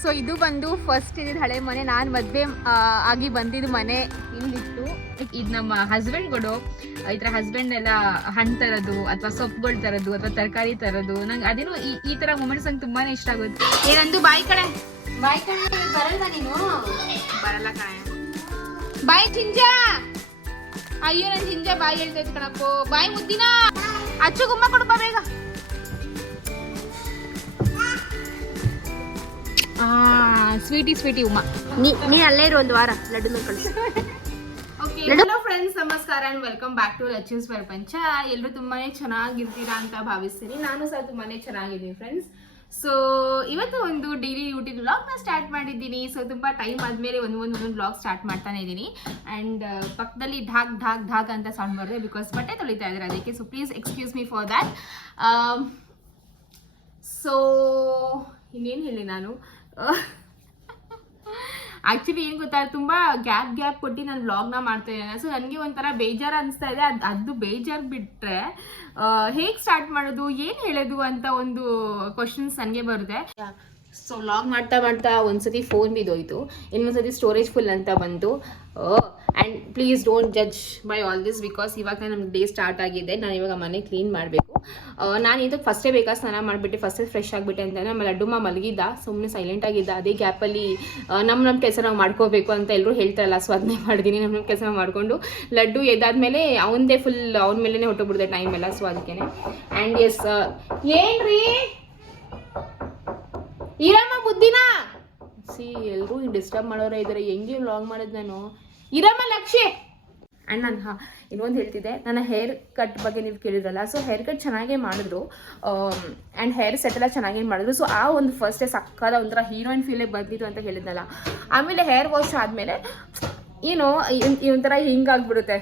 So ಇದು ಬಂದು first ಇದ್ದಿದ್ದು ಹಳೆ ಮನೆ. ನಾನು ಮದುವೆ ಆಗಿ ಬಂದಿದ್ದ ಮನೆ ಇಲ್ಲಿತ್ತು. ಇದು ನಮ್ಮ ಹಸ್ಬೆಂಡ್ ಕೊಡು ಈ ಥರ ಹಸ್ಬೆಂಡ್ ಎಲ್ಲ ಹಣ್ಣು ತರೋದು, ಅಥವಾ ಸೊಪ್ಪುಗಳು ತರೋದು, ಅಥವಾ ತರಕಾರಿ ತರೋದು, ನಂಗೆ ಅದೇನು ಈ ಈ ಥರ ಮೂಮೆಂಟ್ಸ್ ನಂಗೆ ತುಂಬಾನೇ ಇಷ್ಟ ಆಗುತ್ತೆ ಏನಂದು ಬಾಯಿ ಕಡೆ ಬಾಯಿ ಕಡೆ ಬರಲ್ವಾ ನೀನು? ಬರಲ್ಲ ಕಣೆ. ಬಾಯಿ ಚಿಂಜ. ಅಯ್ಯೋ ನನ್ ಚಿಂಜ ಬಾಯಿ ಹೇಳ್ತೈತೆ ಕಣಪ್ಪು. ಬಾಯಿ ಮುದ್ದಿನ. ಅಚ್ಚು, ಗುಮ್ಮ ಕೊಡಪ್ಪ ಬೇಗ. ಸ್ವೀಟಿ ಸ್ವೀಟಿ ಉಮ್ಮ ನೀ ಅಲ್ಲೇ ಇರೋ ಒಂದು ವಾರ ಲಡ್ಡು ಕಳಿಸಿ. ಹಲೋ ಫ್ರೆಂಡ್ಸ್ ನಮಸ್ಕಾರ ಅಂಡ್ ವೆಲ್ಕಮ್ ಬ್ಯಾಕ್ ಟು ಲಚೂಸ್ ಪ್ರಪಂಚ ಎಲ್ಲರೂ ತುಂಬಾ ಚೆನ್ನಾಗಿರ್ತೀರಾ ಅಂತ ಭಾವಿಸ್ತೀನಿ. ನಾನು ಸಹ ತುಂಬಾ ಚೆನ್ನಾಗಿದ್ದೀನಿ ಫ್ರೆಂಡ್ಸ್ ಸೊ ಇವತ್ತು ಒಂದು ಡೈಲಿ ಯೂಟ್ಯೂಬ್ ವ್ಲಾಗ್ನ ಸ್ಟಾರ್ಟ್ ಮಾಡಿದ್ದೀನಿ. ಸೊ ತುಂಬ ಟೈಮ್ ಆದಮೇಲೆ ಒಂದು ಒಂದು ಒಂದೊಂದು ವ್ಲಾಗ್ ಸ್ಟಾರ್ಟ್ ಮಾಡ್ತಾನೆ ಇದ್ದೀನಿ. ಆ್ಯಂಡ್ ಪಕ್ಕದಲ್ಲಿ ಢಾಕ್ ಢಾಕ್ ಢಾಕ್ ಅಂತ ಸೌಂಡ್ ಬರುತ್ತೆ ಬಿಕಾಸ್ ಬಟ್ಟೆ ತೊಳಿತಾ ಇದ್ದಾರೆ ಅದಕ್ಕೆ. So please excuse me for that so ಇನ್ನೇನು ಹೇಳಿ ನಾನು? ಆ್ಯಕ್ಚುಲಿ ಏನು ಗೊತ್ತಾ? ತುಂಬ ಗ್ಯಾಪ್ ಗ್ಯಾಪ್ ಕೊಟ್ಟು ನಾನು ವ್ಲಾಗ್ನ ಮಾಡ್ತಾ ಇದ್ದೇನೆ. ಸೊ ನನಗೆ ಒಂಥರ ಬೇಜಾರು ಅನಿಸ್ತಾ ಇದೆ. ಅದು ಅದು ಬೇಜಾರು ಬಿಟ್ಟರೆ ಹೇಗೆ ಸ್ಟಾರ್ಟ್ ಮಾಡೋದು? ಏನು ಹೇಳೋದು ಅಂತ ಒಂದು ಕ್ವಶನ್ಸ್ ನನಗೆ ಬರುತ್ತೆ. ಸೊ ವ್ಲಾಗ್ ಮಾಡ್ತಾ ಮಾಡ್ತಾ ಒಂದ್ಸತಿ ಫೋನ್ ಬಿದ್ದೋಯ್ತು. ಇನ್ನೊಂದ್ಸತಿ ಸ್ಟೋರೇಜ್ ಫುಲ್ ಅಂತ ಬಂತು. And please don't judge my all this because ಇವಾಗ ನಮ್ಮ ಡೇ ಸ್ಟಾರ್ಟ್ ಆಗಿದೆ. ನಾನು ಇವಾಗ ಮನೆ ಕ್ಲೀನ್ ಮಾಡಬೇಕು. ನಾನು ಇದಕ್ಕೆ ಫಸ್ಟೇ ಬೇಕಾ ಸ್ನಾನ ಮಾಡಿಬಿಟ್ಟು ಫಸ್ಟೇ ಫ್ರೆಶ್ ಆಗಿಬಿಟ್ಟೆ ಅಂತ ನಮ್ಮ ಲಡ್ಡುಮ್ಮ ಮಲಗಿದ್ದ. ಸುಮ್ಮನೆ ಸೈಲೆಂಟ್ ಆಗಿದ್ದ. ಅದೇ ಗ್ಯಾಪಲ್ಲಿ ನಮ್ಮ ನಮ್ಮ ಕೆಲಸ ನಾವು ಮಾಡ್ಕೋಬೇಕು ಅಂತ ಎಲ್ಲರೂ ಹೇಳ್ತಾರಲ್ಲ ಸೊ ಅದನ್ನೇ ಮಾಡಿದ್ದೀನಿ ನಮ್ಮ ನಮ್ಮ ಕೆಲಸ ಮಾಡಿಕೊಂಡು. ಲಡ್ಡು ಎದ್ದಾದ್ಮೇಲೆ ಅವನದೇ ಫುಲ್ ಅವನ ಮೇಲೇ ಹೊಟ್ಟೋಗ್ಬಿಡ್ದೆ ಟೈಮ್ ಎಲ್ಲ ಸೊ ಅದಕ್ಕೇ ಆ್ಯಂಡ್ ಎಸ್ ಏನ್ರಿ? ಇರಮ್ಮ ಬುದ್ಧಿನ? ಸಿ ಎಲ್ಲರೂ ಡಿಸ್ಟರ್ಬ್ ಮಾಡೋರೇ ಇದ್ದಾರೆ ಹೆಂಗೆ ಲಾಂಗ್ ಮಾಡಿದ್ ನಾನು? ಇರಮ್ಮ ಲಕ್ಷ್ಯ ಆ್ಯಂಡ್ ನಾನು ಹಾ ಇನ್ನೊಂದು ಹೇಳ್ತಿದ್ದೆ. ನನ್ನ ಹೇರ್ ಕಟ್ ಬಗ್ಗೆ ನೀವು ಕೇಳಿದ್ರಲ್ಲ ಸೊ ಹೇರ್ ಕಟ್ ಚೆನ್ನಾಗೇ ಮಾಡಿದ್ರು. ಆ್ಯಂಡ್ ಹೇರ್ ಸೆಟ್ ಎಲ್ಲ ಚೆನ್ನಾಗೇ ಮಾಡಿದ್ರು. ಸೊ ಆ ಒಂದು ಫಸ್ಟೇ ಸಕ್ಕದ ಒಂಥರ ಹೀರೋಯಿನ್ ಫೀಲೇ ಬಂದಿತ್ತು ಅಂತ ಹೇಳಿದ್ನಲ್ಲ. ಆಮೇಲೆ ಹೇರ್ ವಾಶ್ ಆದಮೇಲೆ ಏನೋ ಈ ಒಂಥರ ಹಿಂಗಾಗ್ಬಿಡುತ್ತೆ.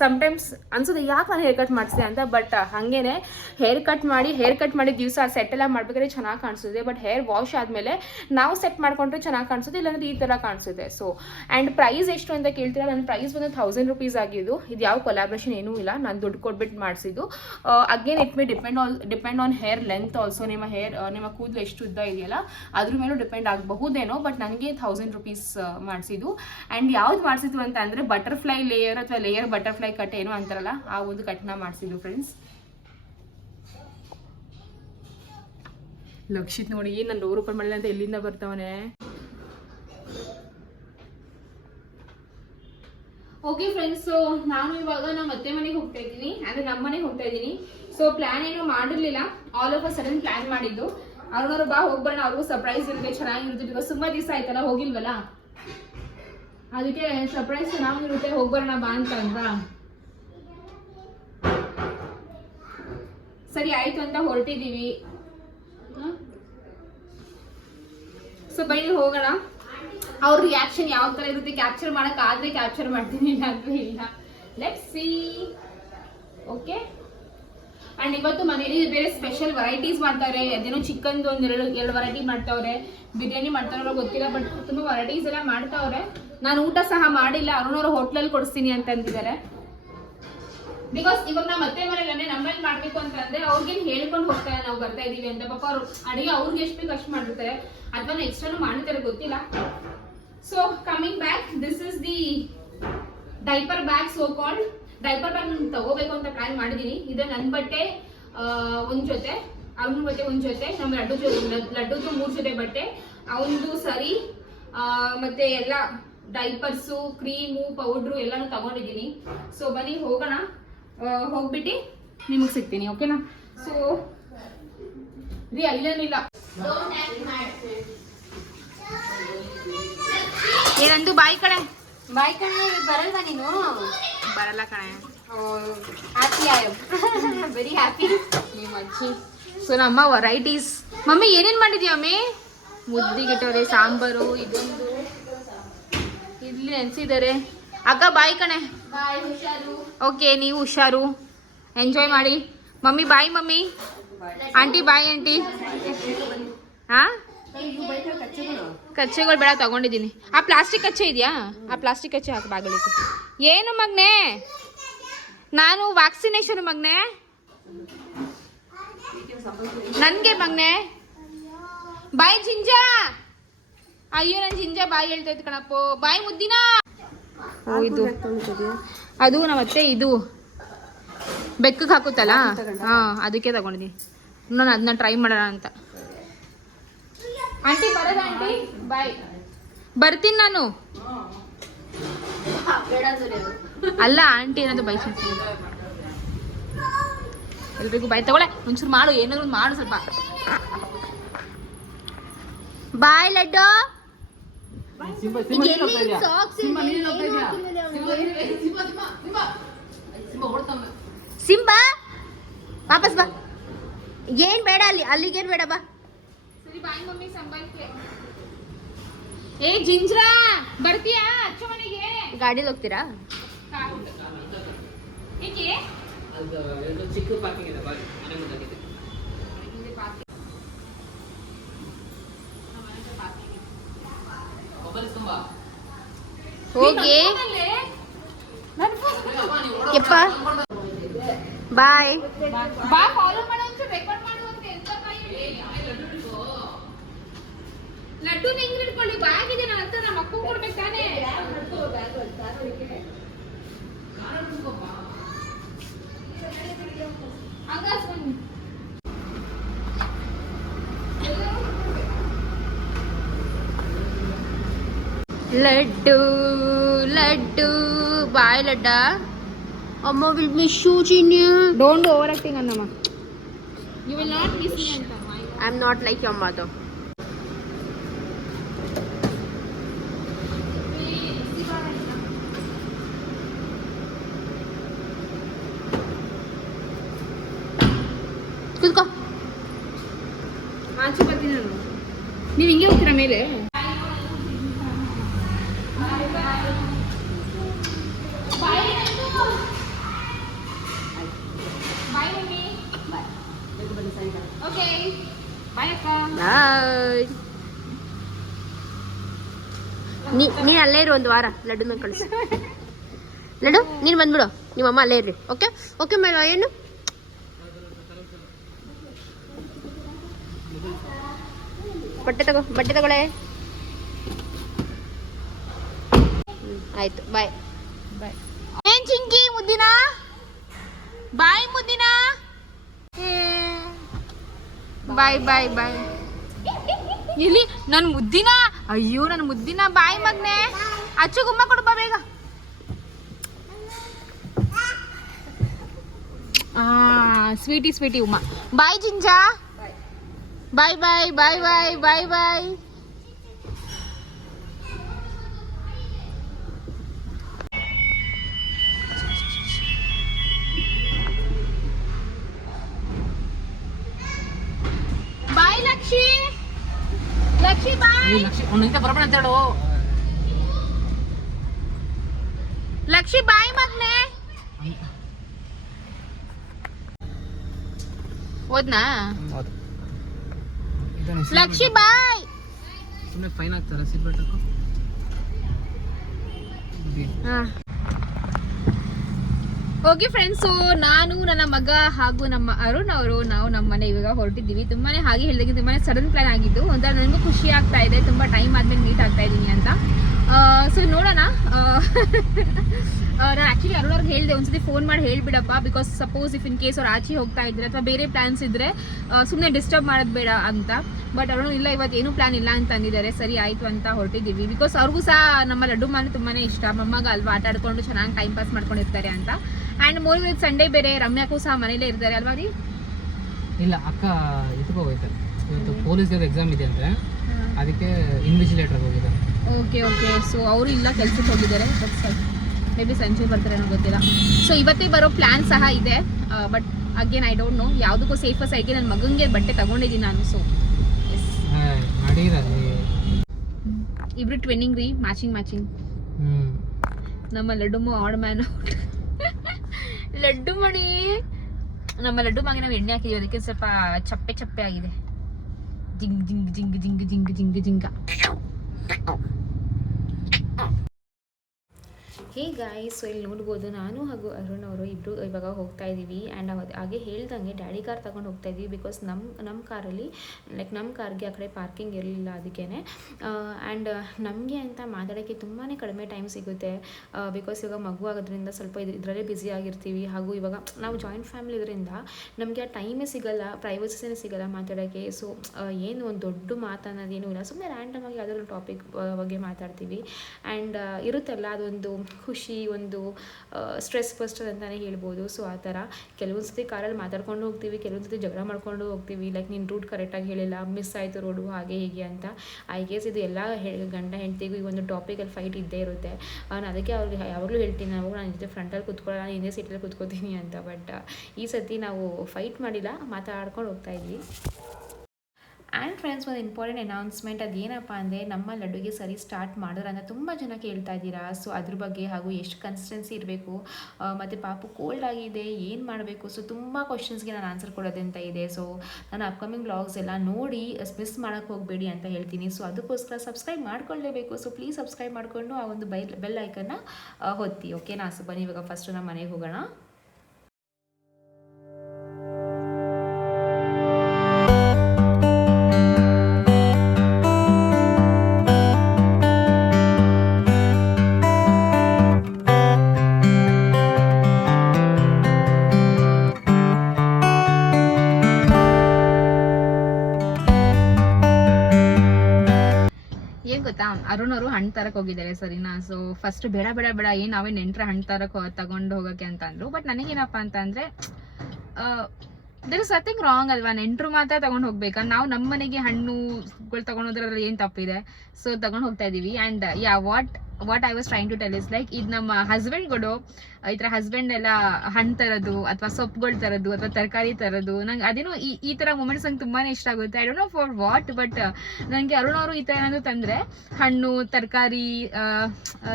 ಸಮ್ಟೈಮ್ಸ್ ಅನ್ಸುತ್ತೆ, ಯಾಕೆ ನಾನು ಹೇರ್ ಕಟ್ ಮಾಡಿಸಿದೆ ಅಂತ ಬಟ್ ಹಾಗೇನೆ ಹೇರ್ ಕಟ್ ಮಾಡಿ ಹೇರ್ ಕಟ್ ಮಾಡಿದ ದಿವಸ ಸೆಟ್ ಎಲ್ಲ ಮಾಡ್ಬೇಕಾದ್ರೆ ಚೆನ್ನಾಗಿ ಕಾಣಿಸುತ್ತೆ ಬಟ್ ಹೇರ್ ವಾಶ್ ಆದಮೇಲೆ ನಾವು ಸೆಟ್ ಮಾಡ್ಕೊಂಡ್ರೆ ಚೆನ್ನಾಗಿ ಕಾಣಿಸುತ್ತೆ, ಇಲ್ಲಾಂದ್ರೆ ಈ ಥರ ಕಾಣಿಸುತ್ತೆ. ಸೊ ಆ್ಯಂಡ್ ಪ್ರೈಸ್ ಎಷ್ಟು ಅಂತ ಕೇಳ್ತೀರಾ? ನನ್ನ ಪ್ರೈಸ್ ಬಂದು ಥೌಸಂಡ್ ರುಪೀಸ್ ಆಗಿದ್ದು. ಇದು ಯಾವ ಕೊಲಾಬ್ರೇಷನ್ ಏನೂ ಇಲ್ಲ. ನಾನು ದುಡ್ಡು ಕೊಟ್ಬಿಟ್ಟು ಮಾಡಿಸಿದ್ದು. Again it may depend all depend on hair length also ನಿಮ್ಮ ಹೇರ್ ನಿಮ್ಮ ಕೂದಲು ಎಷ್ಟು ಉದ್ದ ಇದೆಯಲ್ಲ, ಅದ್ರ ಮೇಲೂ ಡಿಪೆಂಡ್ ಆಗಬಹುದೇನೋ ಬಟ್ ನನಗೆ ಥೌಸಂಡ್ ರುಪೀಸ್ ಮಾಡಿಸಿದ್ದು. ಆ್ಯಂಡ್ ಯಾವ್ದು ಮಾಡಿಸಿದ್ದು ಅಂತ ಅಂದರೆ ಬಟರ್ಫ್ಲೈ ಲೇಯರ್ ಅಥವಾ ಲೇಯರ್ ಬಟರ್ಫ್ಲೈ ಕಟ್ ಏನೋ ಅಂತಾರಲ್ಲ, ಆ ಒಂದು ಕಟ್ನ ಮಾಡಿಸಿದ್ದು ಫ್ರೆಂಡ್ಸ್ ಲಕ್ಷಿತ್ ನೋಡಿ, ಏನು ನಾನು ನೂರು ರೂಪಾಯಿ ಮಾಡಿಲ್ಲ ಅಂತ ಎಲ್ಲಿಂದ ಬರ್ತಾವನೆ? ಓಕೆ ಫ್ರೆಂಡ್ಸ್ ಸೊ ನಾನು ಇವಾಗ ನಮ್ಮ ಅತ್ತೆ ಮನೆಗೆ ಹೋಗ್ತಾ ಇದ್ದೀನಿ. ಅಂದ್ರೆ ನಮ್ಮ ಮನೆಗೆ ಹೋಗ್ತಾ ಇದ್ದೀನಿ. ಸೊ ಪ್ಲಾನ್ ಏನು ಮಾಡಿರ್ಲಿಲ್ಲ. ಆಲ್ ಅ ಸಡನ್ ಪ್ಲಾನ್ ಮಾಡಿದ್ದು. ಅವ್ರನ್ನವ್ರು ಬಾ ಹೋಗ್ಬರೋಣ ಅವ್ರಿಗೂ ಸರ್ಪ್ರೈಸ್ ಇರುತ್ತೆ. ಚೆನ್ನಾಗಿರುತ್ತೆ. ಬಿಕಾಸ್ ತುಂಬಾ ದಿವಸ ಆಯ್ತಲ್ಲ, ಹೋಗಿಲ್ವಲ್ಲ? ಅದಕ್ಕೆ ಸರ್ಪ್ರೈಸ್ ಚೆನ್ನಾಗಿರುತ್ತೆ ಹೋಗ್ಬರೋಣ ಬಾ ಅಂತ ಅಂದ್ರ ಸರಿ, ಆಯ್ತು ಅಂತ ಹೊರಟಿದೀವಿ. ಸೊ ಬೈಲಿ ಹೋಗೋಣ. ಅವ್ರ ರಿಯಾಕ್ಷನ್ ಯಾವ ತರ ಇರುತ್ತೆ ಕ್ಯಾಪ್ಚರ್ ಮಾಡಕ್ ಆದ್ರೆ ಕ್ಯಾಪ್ಚರ್ ಮಾಡ್ತೀನಿ, ಇಲ್ಲಾದ್ರೂ ಇಲ್ಲ. ಲೆಟ್ ಸಿ ಓಕೆ ಅಂಡ್ ಇವತ್ತು ಮನೇಲಿ ಬೇರೆ ಸ್ಪೆಷಲ್ ವೆರೈಟೀಸ್ ಮಾಡ್ತಾರೆ. ಅದೇನೋ ಚಿಕನ್ ಒಂದ್ ಎರಡು ಎರಡು ವೆರೈಟಿ ಮಾಡ್ತಾವ್ರೆ. ಬಿರಿಯಾನಿ ಮಾಡ್ತಾರೋ ಗೊತ್ತಿಲ್ಲ ಬಟ್ ತುಂಬಾ ವೆರೈಟೀಸ್ ಎಲ್ಲ ಮಾಡ್ತಾವ್ರೆ. ನಾನು ಊಟ ಸಹ ಮಾಡಿಲ್ಲ ಅರುಣವ್ರ ಹೋಟ್ಲಲ್ಲಿ ಕೊಡಿಸ್ತೀನಿ ಅಂತ ಅಂದಿದ್ದಾರೆ. ಬಿಕಾಸ್ ಇವಾಗ ನಾವು ಮತ್ತೆ ಮನೇಲಿ ನಮ್ಮಲ್ಲಿ ಮಾಡ್ಬೇಕು ಅಂತಂದ್ರೆ ಅವ್ರಿಗೇನು ಹೇಳ್ಕೊಂಡು ಹೋಗ್ತಾರೆ ನಾವು ಬರ್ತಾ ಇದೀವಿ ಅಂತ. ಪಾಪ ಅವ್ರು ಅಡಿಗೆ ಅವ್ರಿಗೆ ಎಷ್ಟು ಬೇಕು ಅಷ್ಟು ಮಾಡಿರ್ತಾರೆ ಅಥವಾ ಎಕ್ಸ್ಟ್ರಾನು ಮಾಡಿರ್ತಾರೆ ಗೊತ್ತಿಲ್ಲ. So coming back this is the diaper bag so called diaper bag ನಾನು ತಗೋಬೇಕು ಅಂತ ಪ್ಲಾನ್ ಮಾಡಿದೀನಿ. ಇದು ನನ್ನ ಬಟ್ಟೆ ಒಂದು ಜೊತೆ ಅವ್ನ ಬಟ್ಟೆ ಒಂದು ಜೊತೆ, ನಮ್ಮ ಲಡ್ಡು ಜೊತೆ ಲಡ್ಡುದು ಮೂರು ಜೊತೆ ಬಟ್ಟೆ. ಅವನದು ಸರಿ ಮತ್ತೆ ಎಲ್ಲ ಡೈಪರ್ಸು ಕ್ರೀಮು ಪೌಡ್ರು ಎಲ್ಲಾನು ತಗೊಂಡಿದ್ದೀನಿ. ಸೊ ಬನ್ನಿ ಹೋಗೋಣ. ಹೋಗ್ಬಿಟ್ಟು ನಿಮಗೆ ಸಿಗ್ತೀನಿ ಓಕೆನಾ ಸೊ ರೀ ಅಲ್ಲೇನಿಲ್ಲ. ಏನಂದು ಬಾಯಿ ಕಡೆ ಬಾಯ್ ಕಣೆ ಬರಲ್ವಾ ನೀನು? ಬರಲ್ಲ ಕಣೆ. ಹ್ಯಾಪಿ ಆಯೋ ವೆರಿ ಹ್ಯಾಪಿ ನಿಮ್ಮ ಅಜ್ಜಿ. ಸೊ ನಮ್ಮ ವೆರೈಟೀಸ್ ಮಮ್ಮಿ ಏನೇನು ಮಾಡಿದ್ಯಾ ಮಮ್ಮಿ? ಮುದ್ದಿಗಿಟ್ಟವ್ರೆ ಸಾಂಬಾರು ಇದೊಂದು. ಇಡ್ಲಿ ನೆನ್ಸಿದ್ದಾರೆ ಅಕ್ಕ ಬಾಯ್ ಕಣೆ. ಬಾಯ್ ಹುಷಾರು. ಓಕೆ ನೀವು ಹುಷಾರು. ಎಂಜಾಯ್ ಮಾಡಿ. Mummy bye mummy. Aunty bye aunty ಹಾ? ಕಚ್ಚೆಗಳು ಬೇಡ ತಗೊಂಡಿದ್ದೀನಿ. ಆ ಪ್ಲಾಸ್ಟಿಕ್ ಕಚ್ಚೆ ಇದೆಯಾ? ಆ ಪ್ಲಾಸ್ಟಿಕ್ ಕಚ್ಚೆ ಹಾಕಿ ಬಾಗಿಲಿಗೆ. ಏನು ಮಗ್ನೆ? ನಾನು ವ್ಯಾಕ್ಸಿನೇಷನ್ ಮಗ್ನೆ. ನನಗೆ ಮಗ್ನೆ. ಬಾಯ್ ಜಿಂಜಾ. ಅಯ್ಯೋ ನನ್ ಜಿಂಜ ಬಾಯಿ ಹೇಳ್ತಾ ಇತ್ತು ಕಣಪ್ಪು. ಬಾಯಿ ಮುದ್ದಿನ? ಓ ಇದು. ಅದು ನಮ್ಮ ಅತ್ತೆ ಇದು. ಬೆಕ್ಕಕ್ಕೆ ಹಾಕುತ್ತಲ್ಲ? ಹಾ ಅದಕ್ಕೆ ತಗೊಂಡಿದ್ದೀನಿ ನಾನು ಅದನ್ನ ಟ್ರೈ ಮಾಡೋಣ ಅಂತ. ಆಂಟಿ ಬರೋದ ಆಂಟಿ? ಬಾಯ್. ಬರ್ತೀನಿ ನಾನು. ಅಲ್ಲ ಆಂಟಿ ಏನಾದ್ರು ಬೈ ಎಲ್ರಿಗೂ ಬಾಯ್. ತಗೊಳ್ಳೆ ಒಂಚೂರು ಮಾಡು. ಏನಾದ್ರು ಮಾಡು ಸ್ವಲ್ಪ. ಬಾಯ್ ಲಡ್ಡು ಈಗ ಎಲ್ಲಿ socks ಇದೆ? ಸಿಂಬಾ ವಾಪಸ್ ಬಾ. ಏನ್ ಬೇಡ ಅಲ್ಲಿ ಅಲ್ಲಿಗೇನ್ ಬೇಡ ಬಾ. ಸರಿ ಬಾಯ್ ಮಮ್ಮಿ ಸಂಬಳಕ್ಕೆ ಏ ಜಿಂಜ್ರಾ ಬರ್ತೀಯಾ ಅಚ್ಚ ಮನೆಗೆ? ಗಾಡಿಲಿ ಹೋಗ್ತೀರಾ? ಏಕೆ? ಚಿಕ್ಕ ಪಾರ್ಕಿಂಗ್ ಇದೆ ಬಾರಿ ಮನೆ ಮುಂದಾಗಿದೆ ಮೊಬೈಲ್ ತುಂಬಾ ಹೋಗಿ. ಯಪ್ಪ. ಬಾಯ್ ಅಂತ ಲಡ್ಡು ಹೆಂಗ್ ಹಿಡ್ಕೊಳ್ಳಿ ಬ್ಯಾಗ್ ಇದೆ ನನ್ನ ಹತ್ರ ನಮ್ಮ ಅಕ್ಕ ಕೊಡ್ಬೇಕು ತಾನೇ. ಹಂಗಾಸ್ಕೊಂಡು ಲಡ್ಡು ಲಡ್ಡು ಬಾಯ್ ಲಡ್ಡ ಅಮ್ಮ ವಿಲ್ ಮಿಸ್ ಯು ಚಿನ್ಯ don't overacting ಅನ್ನಮ್ಮ you will not miss me ಅಂತ I am not like your mother ಕೂತ್ಕೋ ಆಚೆ ಬರ್ತೀನಿ ನಾನು। ನೀವು ಹಿಂಗೆ ಹೋಗ್ತೀರಾ ಮೇಲೆ ಓಕೆ ಬಾಯ್ ಅಕ್ಕ ಬಾಯ್ ನೀ ಅಲ್ಲೇ ಇರು ಒಂದು ವಾರ ಲಡ್ಡುನ ಕಳಿಸು. ಲಡ್ಡು ನೀನು ಬಂದ್ಬಿಡು ನಿಮ್ಮಮ್ಮ ಅಲ್ಲೇ ಇರ್ರಿ ಓಕೆ ಓಕೆ ಮೇಡಮ್ ಏನು? ಬಟ್ಟೆ ತಗೋ ಬಟ್ಟೆ ತಗೊಳೆ ಆಯ್ತು ಬಾಯ್ ಬಾಯ್ ಏನ್ ಚಿಂಕಿ ಮುದ್ದಿನ? ಬಾಯ್ ಮುದ್ದಿನ? ಬಾಯ್ ಬಾಯ್ ಬಾಯ್ ಇಲ್ಲಿ ನನ್ನ ಮುದ್ದಿನ ಅಯ್ಯೋ ನನ್ನ ಮುದ್ದಿನ ಬಾಯಿ ಮಗ್ನೆ. ಅಚ್ಚು ಗುಮ್ಮ ಕೊಡ್ಬಾ ಬೇಗ. ಆ ಸ್ವೀಟಿ ಸ್ವೀಟಿ ಉಮ್ಮ bye ginger. Bye bye bye bye bye bye. ಒಂದು ನಿಮಿಷ ಬರಬೇಡ ಅಂತ ಹೇಳು ಲಕ್ಷಿ ಬಾಯ್ ಮಗ್ನೆ. ಓದ್ನಾ? ಹೌದು ಲಕ್ಷಿ ಬಾಯ್. ಸುಮ್ಮನೆ ಫೈನ್ ಆಗ್ತಾರೆ? ಸೀಟ್ ಬೆಲ್ಟ್ ಹಾಕು? ಓಕೆ ಫ್ರೆಂಡ್ಸು ನಾನು, ನನ್ನ ಮಗ ಹಾಗೂ ನಮ್ಮ ಅರುಣ್ ಅವರು ನಾವು ನಮ್ಮ ಮನೆ ಇವಾಗ ಹೊರಟಿದ್ದೀವಿ. ತುಂಬಾನೇ ಹಾಗೆ ಹೇಳಿದಾಗ ತುಂಬಾನೇ ಸಡನ್ ಪ್ಲಾನ್ ಆಗಿದ್ದು. ಒಂಥರ ನನಗೂ ಖುಷಿ ಆಗ್ತಾ ಇದೆ. ತುಂಬಾ ಟೈಮ್ ಆದ್ಮೇಲೆ ಮೀಟ್ ಆಗ್ತಾ ಇದ್ದೀನಿ ಅಂತ. ಸೊ ನೋಡೋಣ. ನಾನು ಆಕ್ಚುಲಿ ಅರುಣ್ ಅವ್ರಿಗೆ ಹೇಳಿದೆ, ಒಂದ್ಸತಿ ಫೋನ್ ಮಾಡಿ ಹೇಳಿಬಿಡಪ್ಪ. Because suppose if in case ಅವ್ರು ಆಚೆ ಹೋಗ್ತಾ ಇದ್ರೆ ಅಥವಾ ಬೇರೆ ಪ್ಲಾನ್ಸ್ ಇದ್ರೆ ಸುಮ್ಮನೆ ಡಿಸ್ಟರ್ಬ್ ಮಾಡೋದು ಬೇಡ ಅಂತ. ಬಟ್ ಅರುಣ್, ಇಲ್ಲ, ಇವತ್ತು ಏನು ಪ್ಲಾನ್ ಇಲ್ಲ ಅಂತ ಅಂದಿದ್ದಾರೆ. ಸರಿ, ಆಯ್ತು ಅಂತ ಹೊರಟಿದ್ದೀವಿ. ಬಿಕಾಸ್ ಅವ್ರಿಗೂ ಸಹ ನಮ್ಮ ಲಡ್ಡು ಮನೆ ತುಂಬಾನೇ ಇಷ್ಟ. ಮೊಮ್ಮಗ ಅಲ್ವಾ ಆಟ ಆಡ್ಕೊಂಡು ಚೆನ್ನಾಗಿ ಟೈಮ್ ಪಾಸ್ ಮಾಡ್ಕೊಂಡಿರ್ತಾರೆ ಅಂತ. ಆ್ಯಂಡ್ ಮೋರ್ ಇವತ್ತು ಸಂಡೇ ಬೇರೆ ರಮ್ಯಾಕ್ಕೂ ಸಹ ಮನೇಲೇ ಇರ್ತಾರೆ ಅಲ್ವಾ ರೀ? ಇಲ್ಲ ಅಕ್ಕ ಇದಕ್ಕೆ ಹೋಗೈತೆ ಇವತ್ತು ಪೊಲೀಸ್ ಎಕ್ಸಾಮ್ ಇದೆ ಅಂದ್ರೆ ಅದಕ್ಕೆ ಇನ್ವಿಜಿಲೇಟರ್ ಹೋಗಿದ್ದಾರೆ. ಓಕೆ ಓಕೆ ಸೊ ಅವರು ಇಲ್ಲ ಕೆಲ್ಸಕ್ಕೆ ಹೋಗಿದ್ದಾರೆ. ಮೇ ಬಿ ಸಂಜೆ ಬರ್ತಾರೆ ಅನ್ನೋ ಗೊತ್ತಿಲ್ಲ. ಸೊ ಇವತ್ತೇ ಬರೋ ಪ್ಲಾನ್ ಸಹ ಇದೆ. But again I don't know ಯಾವುದಕ್ಕೂ ಸೇಫಸ್ ಆಗಿ ನನ್ನ ಮಗಂಗೆ ಬಟ್ಟೆ ತಗೊಂಡಿದ್ದೀನಿ ನಾನು ಸೊ ಇಬ್ರು ಟ್ವಿನ್ನಿಂಗ್ ರೀ ಮ್ಯಾಚಿಂಗ್ ಮ್ಯಾಚಿಂಗ್ ನಮ್ಮ ಲಡ್ಡು ಆಡ್ ಮ್ಯಾನ್ ಲಡ್ಡು ಮಣಿ. ನಮ್ಮ ಲಡ್ಡು ಮಾಗೆ ನಾವು ಎಣ್ಣೆ ಹಾಕಿದೀವಿ, ಅದಕ್ಕೆ ಸ್ವಲ್ಪ ಚಪ್ಪೆ ಚಪ್ಪೆ ಆಗಿದೆ. ಜಿಂಗ್ ಜಿಂಗ್ ಜಿಂಗ್ ಜಿಂಗ್ ಜಿಂಗ್ ಜಿಂಗ್, ಜಿಂಗ. ಹೇ ಗಾಯ್ಸ್ ಸೊ ಇಲ್ಲಿ ನೋಡ್ಬೋದು ನಾನು ಹಾಗೂ ಅರುಣ್ ಅವರು ಇಬ್ಬರು ಇವಾಗ ಹೋಗ್ತಾ ಇದ್ದೀವಿ. ಆ್ಯಂಡ್ ಅವತ್ತು ಹಾಗೆ ಹೇಳ್ದಂಗೆ ಡ್ಯಾಡಿ ಕಾರ್ ತಗೊಂಡು ಹೋಗ್ತಾ ಇದ್ದೀವಿ ಬಿಕಾಸ್ ನಮ್ಮ ನಮ್ಮ ಕಾರಲ್ಲಿ ಲೈಕ್ ನಮ್ಮ ಕಾರ್ಗೆ ಆ ಕಡೆ ಪಾರ್ಕಿಂಗ್ ಇರಲಿಲ್ಲ ಅದಕ್ಕೇ ಆ್ಯಂಡ್ ನಮಗೆ ಅಂತ ಮಾತಾಡೋಕ್ಕೆ ತುಂಬಾ ಕಡಿಮೆ ಟೈಮ್ ಸಿಗುತ್ತೆ. ಬಿಕಾಸ್ ಇವಾಗ ಮಗು ಆಗೋದ್ರಿಂದ ಸ್ವಲ್ಪ ಇದು ಇದರಲ್ಲೇ ಬ್ಯುಸಿ ಆಗಿರ್ತೀವಿ. ಹಾಗೂ ಇವಾಗ ನಾವು ಜಾಯಿಂಟ್ ಫ್ಯಾಮಿಲಿ ಇದರಿಂದ ನಮಗೆ ಆ ಟೈಮೇ ಸಿಗಲ್ಲ ಪ್ರೈವಸಿನೇ ಸಿಗಲ್ಲ ಮಾತಾಡೋಕ್ಕೆ. ಸೊ ಏನು ಒಂದು ದೊಡ್ಡ ಮಾತನ್ನೋದೇನೂ ಇಲ್ಲ. ಸುಮ್ಮನೆ ರ್ಯಾಂಡಮ್ ಆಗಿ ಯಾವುದಾದ್ರು ಟಾಪಿಕ್ ಬಗ್ಗೆ ಮಾತಾಡ್ತೀವಿ. ಆ್ಯಂಡ್ ಇರುತ್ತಲ್ಲ ಅದೊಂದು ಖುಷಿ, ಒಂದು ಸ್ಟ್ರೆಸ್ ಬಸ್ಟರ್ ಅಂತಲೇ ಹೇಳ್ಬೋದು. ಸೊ ಆ ಥರ. ಕೆಲವೊಂದು ಸತಿ ಕಾರಲ್ಲಿ ಮಾತಾಡ್ಕೊಂಡು ಹೋಗ್ತೀವಿ, ಕೆಲವೊಂದು ಸತಿ ಜಗಳ ಮಾಡ್ಕೊಂಡು ಹೋಗ್ತೀವಿ. ಲೈಕ್ ನಿನ್ನ ರೂಟ್ ಕರೆಕ್ಟಾಗಿ ಹೇಳಿಲ್ಲ ಮಿಸ್ ಆಯಿತು ರೋಡು ಹಾಗೆ ಹೀಗೆ ಅಂತ. ಐ ಗೇಸ್ ಇದು ಎಲ್ಲ ಗಂಡ ಹೆಂಡ್ತಿಗೂ ಈ ಒಂದು ಟಾಪಿಕಲ್ಲಿ ಫೈಟ್ ಇದ್ದೇ ಇರುತ್ತೆ. ನಾನು ಅದಕ್ಕೆ ಅವ್ರಿಗೆ ಯಾವಾಗಲೂ ಹೇಳ್ತೀನಿ, ನಾವು ನಾನು ಜೊತೆ ಫ್ರಂಟಲ್ಲಿ ಕೂತ್ಕೊಳ್ಳೋಣ, ನಾನು ಹಿಂದೆ ಸೀಟಲ್ಲಿ ಕೂತ್ಕೋತೀನಿ ಅಂತ. ಬಟ್ ಈ ಸತಿ ನಾವು ಫೈಟ್ ಮಾಡಿಲ್ಲ, ಮಾತಾಡ್ಕೊಂಡು ಹೋಗ್ತಾ ಇದ್ವಿ. ಆ್ಯಂಡ್ ಫ್ರೆಂಡ್ಸ್ ಒಂದು ಇಂಪಾರ್ಟೆಂಟ್ ಅನೌನ್ಸ್ಮೆಂಟ್ ಅದೇನಪ್ಪ ಅಂದರೆ, ನಮ್ಮ ಲಡ್ಡುಗೆ ಸರಿ ಸ್ಟಾರ್ಟ್ ಮಾಡಿದ್ರೆ ಅಂತ ತುಂಬ ಜನ ಕೇಳ್ತಾ ಇದ್ದೀರಾ. ಸೊ ಅದ್ರ ಬಗ್ಗೆ ಹಾಗೂ ಎಷ್ಟು ಕನ್ಸಿಸ್ಟೆನ್ಸಿ ಇರಬೇಕು ಮತ್ತು ಪಾಪು ಕೋಲ್ಡ್ ಆಗಿದೆ, ಏನು ಮಾಡಬೇಕು? ಸೊ ತುಂಬ ಕ್ವಶನ್ಸ್ಗೆ ನಾನು ಆನ್ಸರ್ ಕೊಡೋದಂತ ಇದೆ. ಸೊ ನಾನು ಅಪ್ಕಮಿಂಗ್ ಬ್ಲಾಗ್ಸ್ ಎಲ್ಲ ನೋಡಿ ಮಿಸ್ ಮಾಡೋಕ್ಕೆ ಹೋಗಬೇಡಿ ಅಂತ ಹೇಳ್ತೀನಿ. ಸೊ ಅದಕ್ಕೋಸ್ಕರ ಸಬ್ಸ್ಕ್ರೈಬ್ ಮಾಡ್ಕೊಳ್ಳೇಬೇಕು. ಸೊ ಪ್ಲೀಸ್ ಸಬ್ಸ್ಕ್ರೈಬ್ ಮಾಡಿಕೊಂಡು ಆ ಒಂದು ಬೈ ಬೆಲ್ ಐಕನ್ನ ಹೊತ್ತಿ ಓಕೆನಾ ಸೊ ಬನ್ನಿ, ಇವಾಗ ಫಸ್ಟು ನಮ್ಮ ಮನೆಗೆ ಹೋಗೋಣ. ಅರುಣ್ ಅವರು ಹಣ್ಣು ತರಕ್ ಹೋಗಿದ್ದಾರೆ ಸರಿನಾ? ಸೊ ಫಸ್ಟ್ ಬೇಡ ಬೇಡ ಬೇಡ, ಏನ್ ನಾವೇ ನೆಂಟ್ರ ಹಣ್ಣು ತರಕ್ ತಗೊಂಡ್ ಹೋಗಕ್ಕೆ ಅಂತ ಅಂದ್ರು. ಬಟ್ ನನಗೇನಪ್ಪ ಅಂತ ಅಂದ್ರೆ ದರ್ ಇಸ್ ನಥಿಂಗ್ ರಾಂಗ್ ಅಲ್ವಾ ನೆಂಟರು ಮಾತ್ರ ತಗೊಂಡು ಹೋಗ್ಬೇಕಾ? ನಾವು ನಮ್ಮ ಮನೆಗೆ ಹಣ್ಣುಗಳು ತಗೊಂಡೋದ್ರಲ್ಲಿ ಏನ್ ತಪ್ಪಿದೆ? ಸೊ ತಗೊಂಡು ಹೋಗ್ತಾ ಇದೀವಿ. And yeah what what I was trying to tell is like ಇದು ನಮ್ಮ ಹಸ್ಬೆಂಡ್ಗಳು ಈ ಥರ ಹಸ್ಬೆಂಡ್ ಎಲ್ಲ ಹಣ್ಣು ತರೋದು ಅಥವಾ ಸೊಪ್ಪುಗಳು ತರೋದು ಅಥವಾ ತರಕಾರಿ ತರೋದು ನಂಗೆ ಅದೇನೋ ಈ ಈ ಥರ ಮೂಮೆಂಟ್ಸ್ ನಂಗೆ ತುಂಬಾನೇ ಇಷ್ಟ ಆಗುತ್ತೆ. I don't know for what but ನನಗೆ ಅರುಣ್ ಅವರು ಈ ಥರ ಏನಾದ್ರು ತಂದರೆ ಹಣ್ಣು ತರಕಾರಿ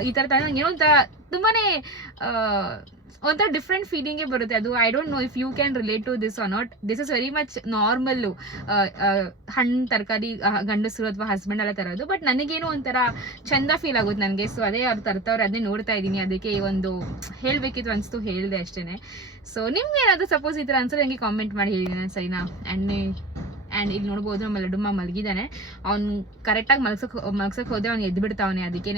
ಈ ಥರ ತಂದ್ರೆ ನಂಗೆ ಏನೋ ಒಂಥರ ತುಂಬಾನೇ ಆ, ಒಂಥರ ಡಿಫ್ರೆಂಟ್ ಫೀಲಿಂಗೇ ಬರುತ್ತೆ. ಅದು I don't know if you can relate to this or not this is very much normal ಹಣ್ಣು ತರಕಾರಿ ಗಂಡಸರು ಅಥವಾ ಹಸ್ಬೆಂಡ್ ಎಲ್ಲ ತರೋದು. ಬಟ್ ನನಗೇನು ಒಂಥರ ಚಂದ ಫೀಲ್ ಆಗುತ್ತೆ ನನಗೆ. ಸೊ ಅದೇ ಅವ್ರು ತರ್ತವ್ರೆ, ಅದನ್ನೇ ನೋಡ್ತಾ ಇದ್ದೀನಿ. ಅದಕ್ಕೆ ಈ ಒಂದು ಹೇಳಬೇಕಿತ್ತು ಅನಿಸ್ತು, ಹೇಳಿದೆ ಅಷ್ಟೇ ಸೊ ನಿಮ್ಗೆ ಏನಾದರೂ ಸಪೋಸ್ ಈ ಥರ ಅನ್ಸೋದು ನನಗೆ ಕಾಮೆಂಟ್ ಮಾಡಿ ಹೇಳಿ ನಾನು ಸರಿನಾ? ಆ್ಯಂಡ್ ಆ್ಯಂಡ್ ಇಲ್ಲಿ ನೋಡ್ಬೋದು ನಮ್ಮ ಲಡುಮ್ಮ ಮಲಗಿದ್ದಾನೆ ಅವ್ನು ಕರೆಕ್ಟಾಗಿ ಮಲಗ್ಸಕ್ಕೆ ಮಲ್ಸಕ್ಕೆ ಹೋದ್ರೆ ಅವ್ನು ಎದ್ದು ಬಿಡ್ತಾವನೆ ಅದಕ್ಕೇ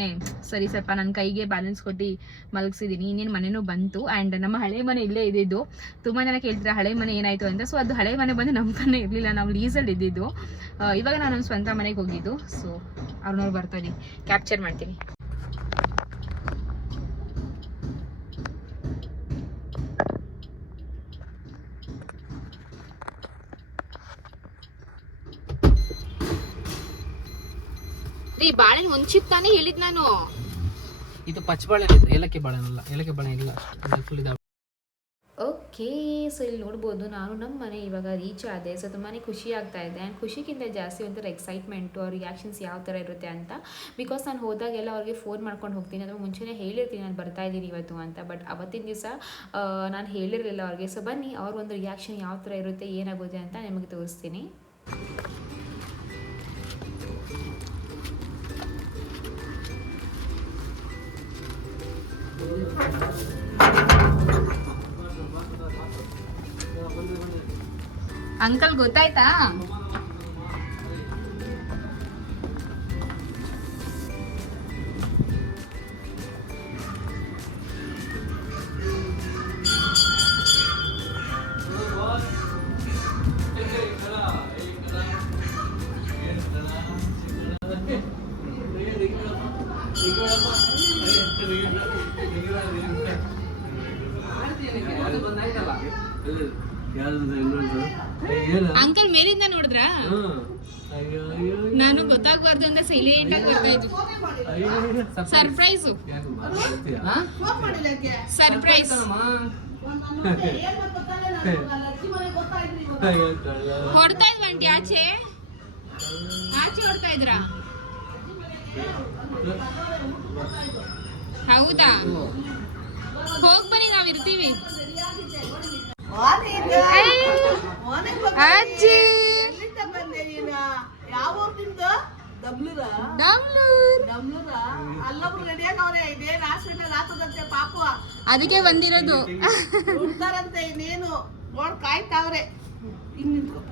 ಸರಿ ಸ್ವಲ್ಪ ನನ್ನ ಕೈಗೆ ಬ್ಯಾಲೆನ್ಸ್ ಕೊಟ್ಟು ಮಲಗಿಸಿದ್ದೀನಿ ಇನ್ನೇನು ಮನೆನೂ ಬಂತು. ಆ್ಯಂಡ್ ನಮ್ಮ ಹಳೆ ಮನೆ ಇಲ್ಲೇ ಇದ್ದಿದ್ದು. ತುಂಬ ಜನ ಕೇಳ್ತಾರೆ ಹಳೆ ಮನೆ ಏನಾಯಿತು? ಅಂತ. ಸೊ ಅದು ಹಳೆ ಮನೆ ಬಂದು ನಮ್ಮ ಮನೆ ಇರಲಿಲ್ಲ. ನಾವು ಲೀಸಲ್ಲಿ ಇದ್ದಿದ್ದು. ಇವಾಗ ನಾನು ಸ್ವಂತ ಮನೆಗೆ ಹೋಗಿದ್ದು. ಸೊ ಅವ್ರನ್ನವ್ರು ಬರ್ತಾರೆ ಕ್ಯಾಪ್ಚರ್ ಮಾಡ್ತೀನಿ. ರೀ ಬಾಳೆನ್ ಒಂಚಿಪ್ ತಾನೇ ಹೇಳಿದ್ ನಾನು. ಇದು ಪಚ್ಚಬಾಳೆ ಬಾಳೆ ಏಲಕ್ಕಿ ಬಾಳೆನಲ್ಲ ಏಲಕ್ಕಿ ಬಾಳೆ ಇಲ್ಲ ಫುಲ್ ಓಕೆ ಸೊ ಇಲ್ಲಿ ನೋಡ್ಬೋದು ನಾನು ನಮ್ಮ ಮನೆ ಇವಾಗ ರೀಚ್ ಆದೆ ಸೊ ತುಂಬಾ ಖುಷಿ ಆಗ್ತಾ ಇದೆ. ಆ್ಯಂಡ್ ಖುಷಿಗಿಂತ ಜಾಸ್ತಿ ಒಂಥರ ಎಕ್ಸೈಟ್ಮೆಂಟು ಅವ್ರ ರಿಯಾಕ್ಷನ್ಸ್ ಯಾವ ಥರ ಇರುತ್ತೆ ಅಂತ. ಬಿಕಾಸ್ ನಾನು ಹೋದಾಗೆಲ್ಲ ಅವ್ರಿಗೆ ಫೋನ್ ಮಾಡ್ಕೊಂಡು ಹೋಗ್ತೀನಿ ಅಥವಾ ಮುಂಚೆನೇ ಹೇಳಿರ್ತೀನಿ ನಾನು ಬರ್ತಾ ಇದ್ದೀನಿ ಇವತ್ತು ಅಂತ. ಬಟ್ ಅವತ್ತಿನ ದಿವಸ ನಾನು ಹೇಳಿರಲಿಲ್ಲ ಅವ್ರಿಗೆ. ಸೊ ಬನ್ನಿ ಅವ್ರ ಒಂದು ರಿಯಾಕ್ಷನ್ ಯಾವ ಥರ ಇರುತ್ತೆ ಏನಾಗುತ್ತೆ ಅಂತ ನಿಮಗೆ ತೋರಿಸ್ತೀನಿ. ಅಂಕಲ್ ಗೊತ್ತಾಯ್ತಾ? ಅಂಕಲ್ ಮೇಲಿಂದ ನೋಡಿದ್ರ? ನಾನು ಗೊತ್ತಾಗಬಾರ್ದು ಅಂತ ಸೈಲೆಂಟ್ ಆಗಿ ಬರ್ತಾ ಇದ್ದು ಸರ್ಪ್ರೈಸು ಸರ್ಪ್ರೈಸ್ ಹೊಡ್ತಾ ಇದ್ವಂಟಿ ಆಚೆ? ಆಚೆ ಹೊಡ್ತಾ ಇದ್ರ? ಹೌದಾ? ಹೋಗ್ ಬನ್ನಿ ನಾವ್ ಇರ್ತೀವಿ ಅಜ್ಜಿ. ಯಾವ ಊರ್ ನಿಮ್ದು ಡಬ್ಲೂರ ಡಬ್ಲೂರ ಅಲ್ಲೊಬ್ರು ರೆಡಿಯಾಗವ್ರೆ ಇದೇನ್ ಹಾಸ್ಪಿಟಲ್ ಆತದಂತೆ ಪಾಪು. ಅದಕ್ಕೆ ಬಂದಿರೋದು. ಉಳ್ತಾರಂತೆ ಇನ್ನೇನು. ನೋಡ್ ಕಾಯ್ತಾವ್ರೆ ಹಿಂಗ್ ನಿಂತ್ಕೊಪ್ಪ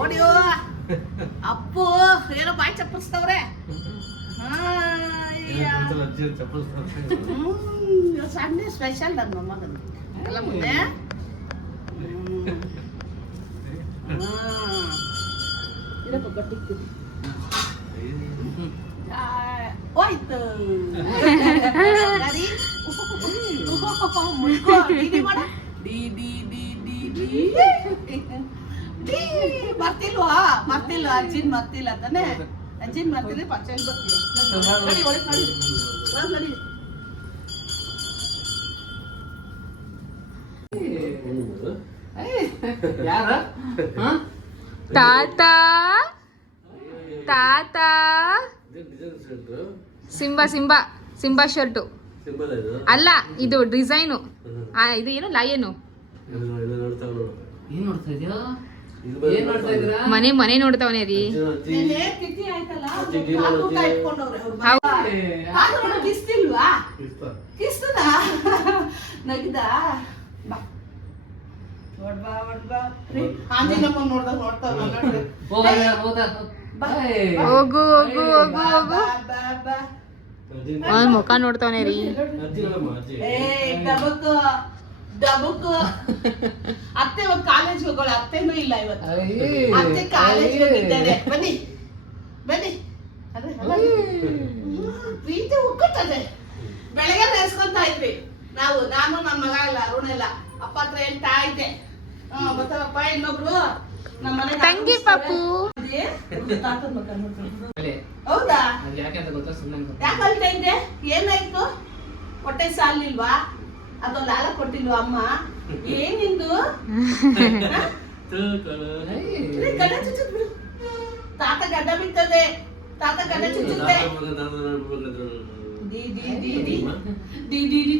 ಓಡಿಯೋ. ಅಪ್ಪು ಏನೋ ಬಾಯಿ ಚಪ್ಪರಿಸ್ತವ್ರೆ. ಸಂಡೇ ಸ್ಪೆಷಲ್ ನನ್ನ ಮೊಮ್ಮಗನ ಅಲ್ಲ ಮುಂದೆ ಇರಪ್ಪ ಗಟ್ಟಿಕ್ತೀನಿ ಹೋಯ್ತು ಗಾಡಿ ಮುಳ್ಕೋ ಡಿಡಿ ಮಾಡ ಡಿ ಡಿ ಡಿ ಡಿ ಡಿ ಡಿ ಮರ್ತಿಲ್ವಾ ಮರ್ತಿಲ್ಲ ಅಜ್ಜಿನ್ ಮರ್ತಿಲ್ಲ ತಾನೆ ಅಜ್ಜಿನ್ ಮರ್ತಿದ್ರೆ ಪಂಚಾಯತ್ ಬರ್ತೀವಿ ನಡಿ, ಒಳಗ್ ನಡಿ. ಒಳಗ್ ನಡಿ. ಯಾರ? ತಾತ? ತಾತ? ಸಿಂಬಾ ಸಿಂಬಾ ಸಿಂಬಾ ಶರ್ಟು ಅಲ್ಲ ಇದು ಡಿಸೈನು ಇದು ಏನು ಲಯನು ಏನ್ ನೋಡ್ತಾ ಇದೀಯಾ? ಮನೆ ಮನೆ ನೋಡ್ತಾವನೆ ರೀ ನಗಿದ ಹೋಗ ಬಾ. ಹೋಗು ಹೋಗು ಹೋಗು. ಮುಖ ನೋಡ್ತಾವನೆ ರೀ. ಏ ಡಬಕ್ ಅತ್ತೆ ಒಂದು ಕಾಲೇಜ್ ಹೋಗೋಳು ಅತ್ತೆನೂ ಇಲ್ಲ ಇವತ್ತು. ಅತ್ತೆ ಕಾಲೇಜ್ ಹೋಗಿದ್ದಾರೆ. ಬನ್ನಿ. ಬನ್ನಿ. ಅದೇ. ಪ್ರೀತಿ ಉಕ್ಕುತ್ತದೆ. ಬೆಳಗ್ಗೆ ನೆನೆಸ್ಕೊಂತ ಇದ್ವಿ. ನಾವು ನಾನು ನನ್ನ ಮಗ ಇಲ್ಲ ಅರುಣ ಇಲ್ಲ. ಅಪ್ಪ ಹತ್ರ ಹೇಳ್ತಾ ಇದ್ದೆ. ಹ್ಮ್ ಬರ್ತಾರಪ್ಪ ಇನ್ನೊಬ್ರು ನಮ್ಮ ಮನೆ ತಂಗಿ ಪಾಪು. ಹೌದಾ? ಯಾಕೆ ಅಂತ ಗೊತ್ತಾ? ಸುಮ್ಮನೆ ಯಾಕೆ ಅಳ್ತಾ ಇದ್ದೆ? ಏನಾಯ್ತು? ಹೊಟ್ಟೆ ಸಾಲಿಲ್ವಾ? ಅದು ಲಾಲ ಕೊಟ್ಟಿಲ್ವ ಅಮ್ಮ. ಏನಿಂದು ನಿಂದು? ತಾತ ಗಡ್ಡ ಬಿತ್ತದೆ ತಾತ ಗಡ್ಡ ಚುಚ್ಚುತ್ತೆ.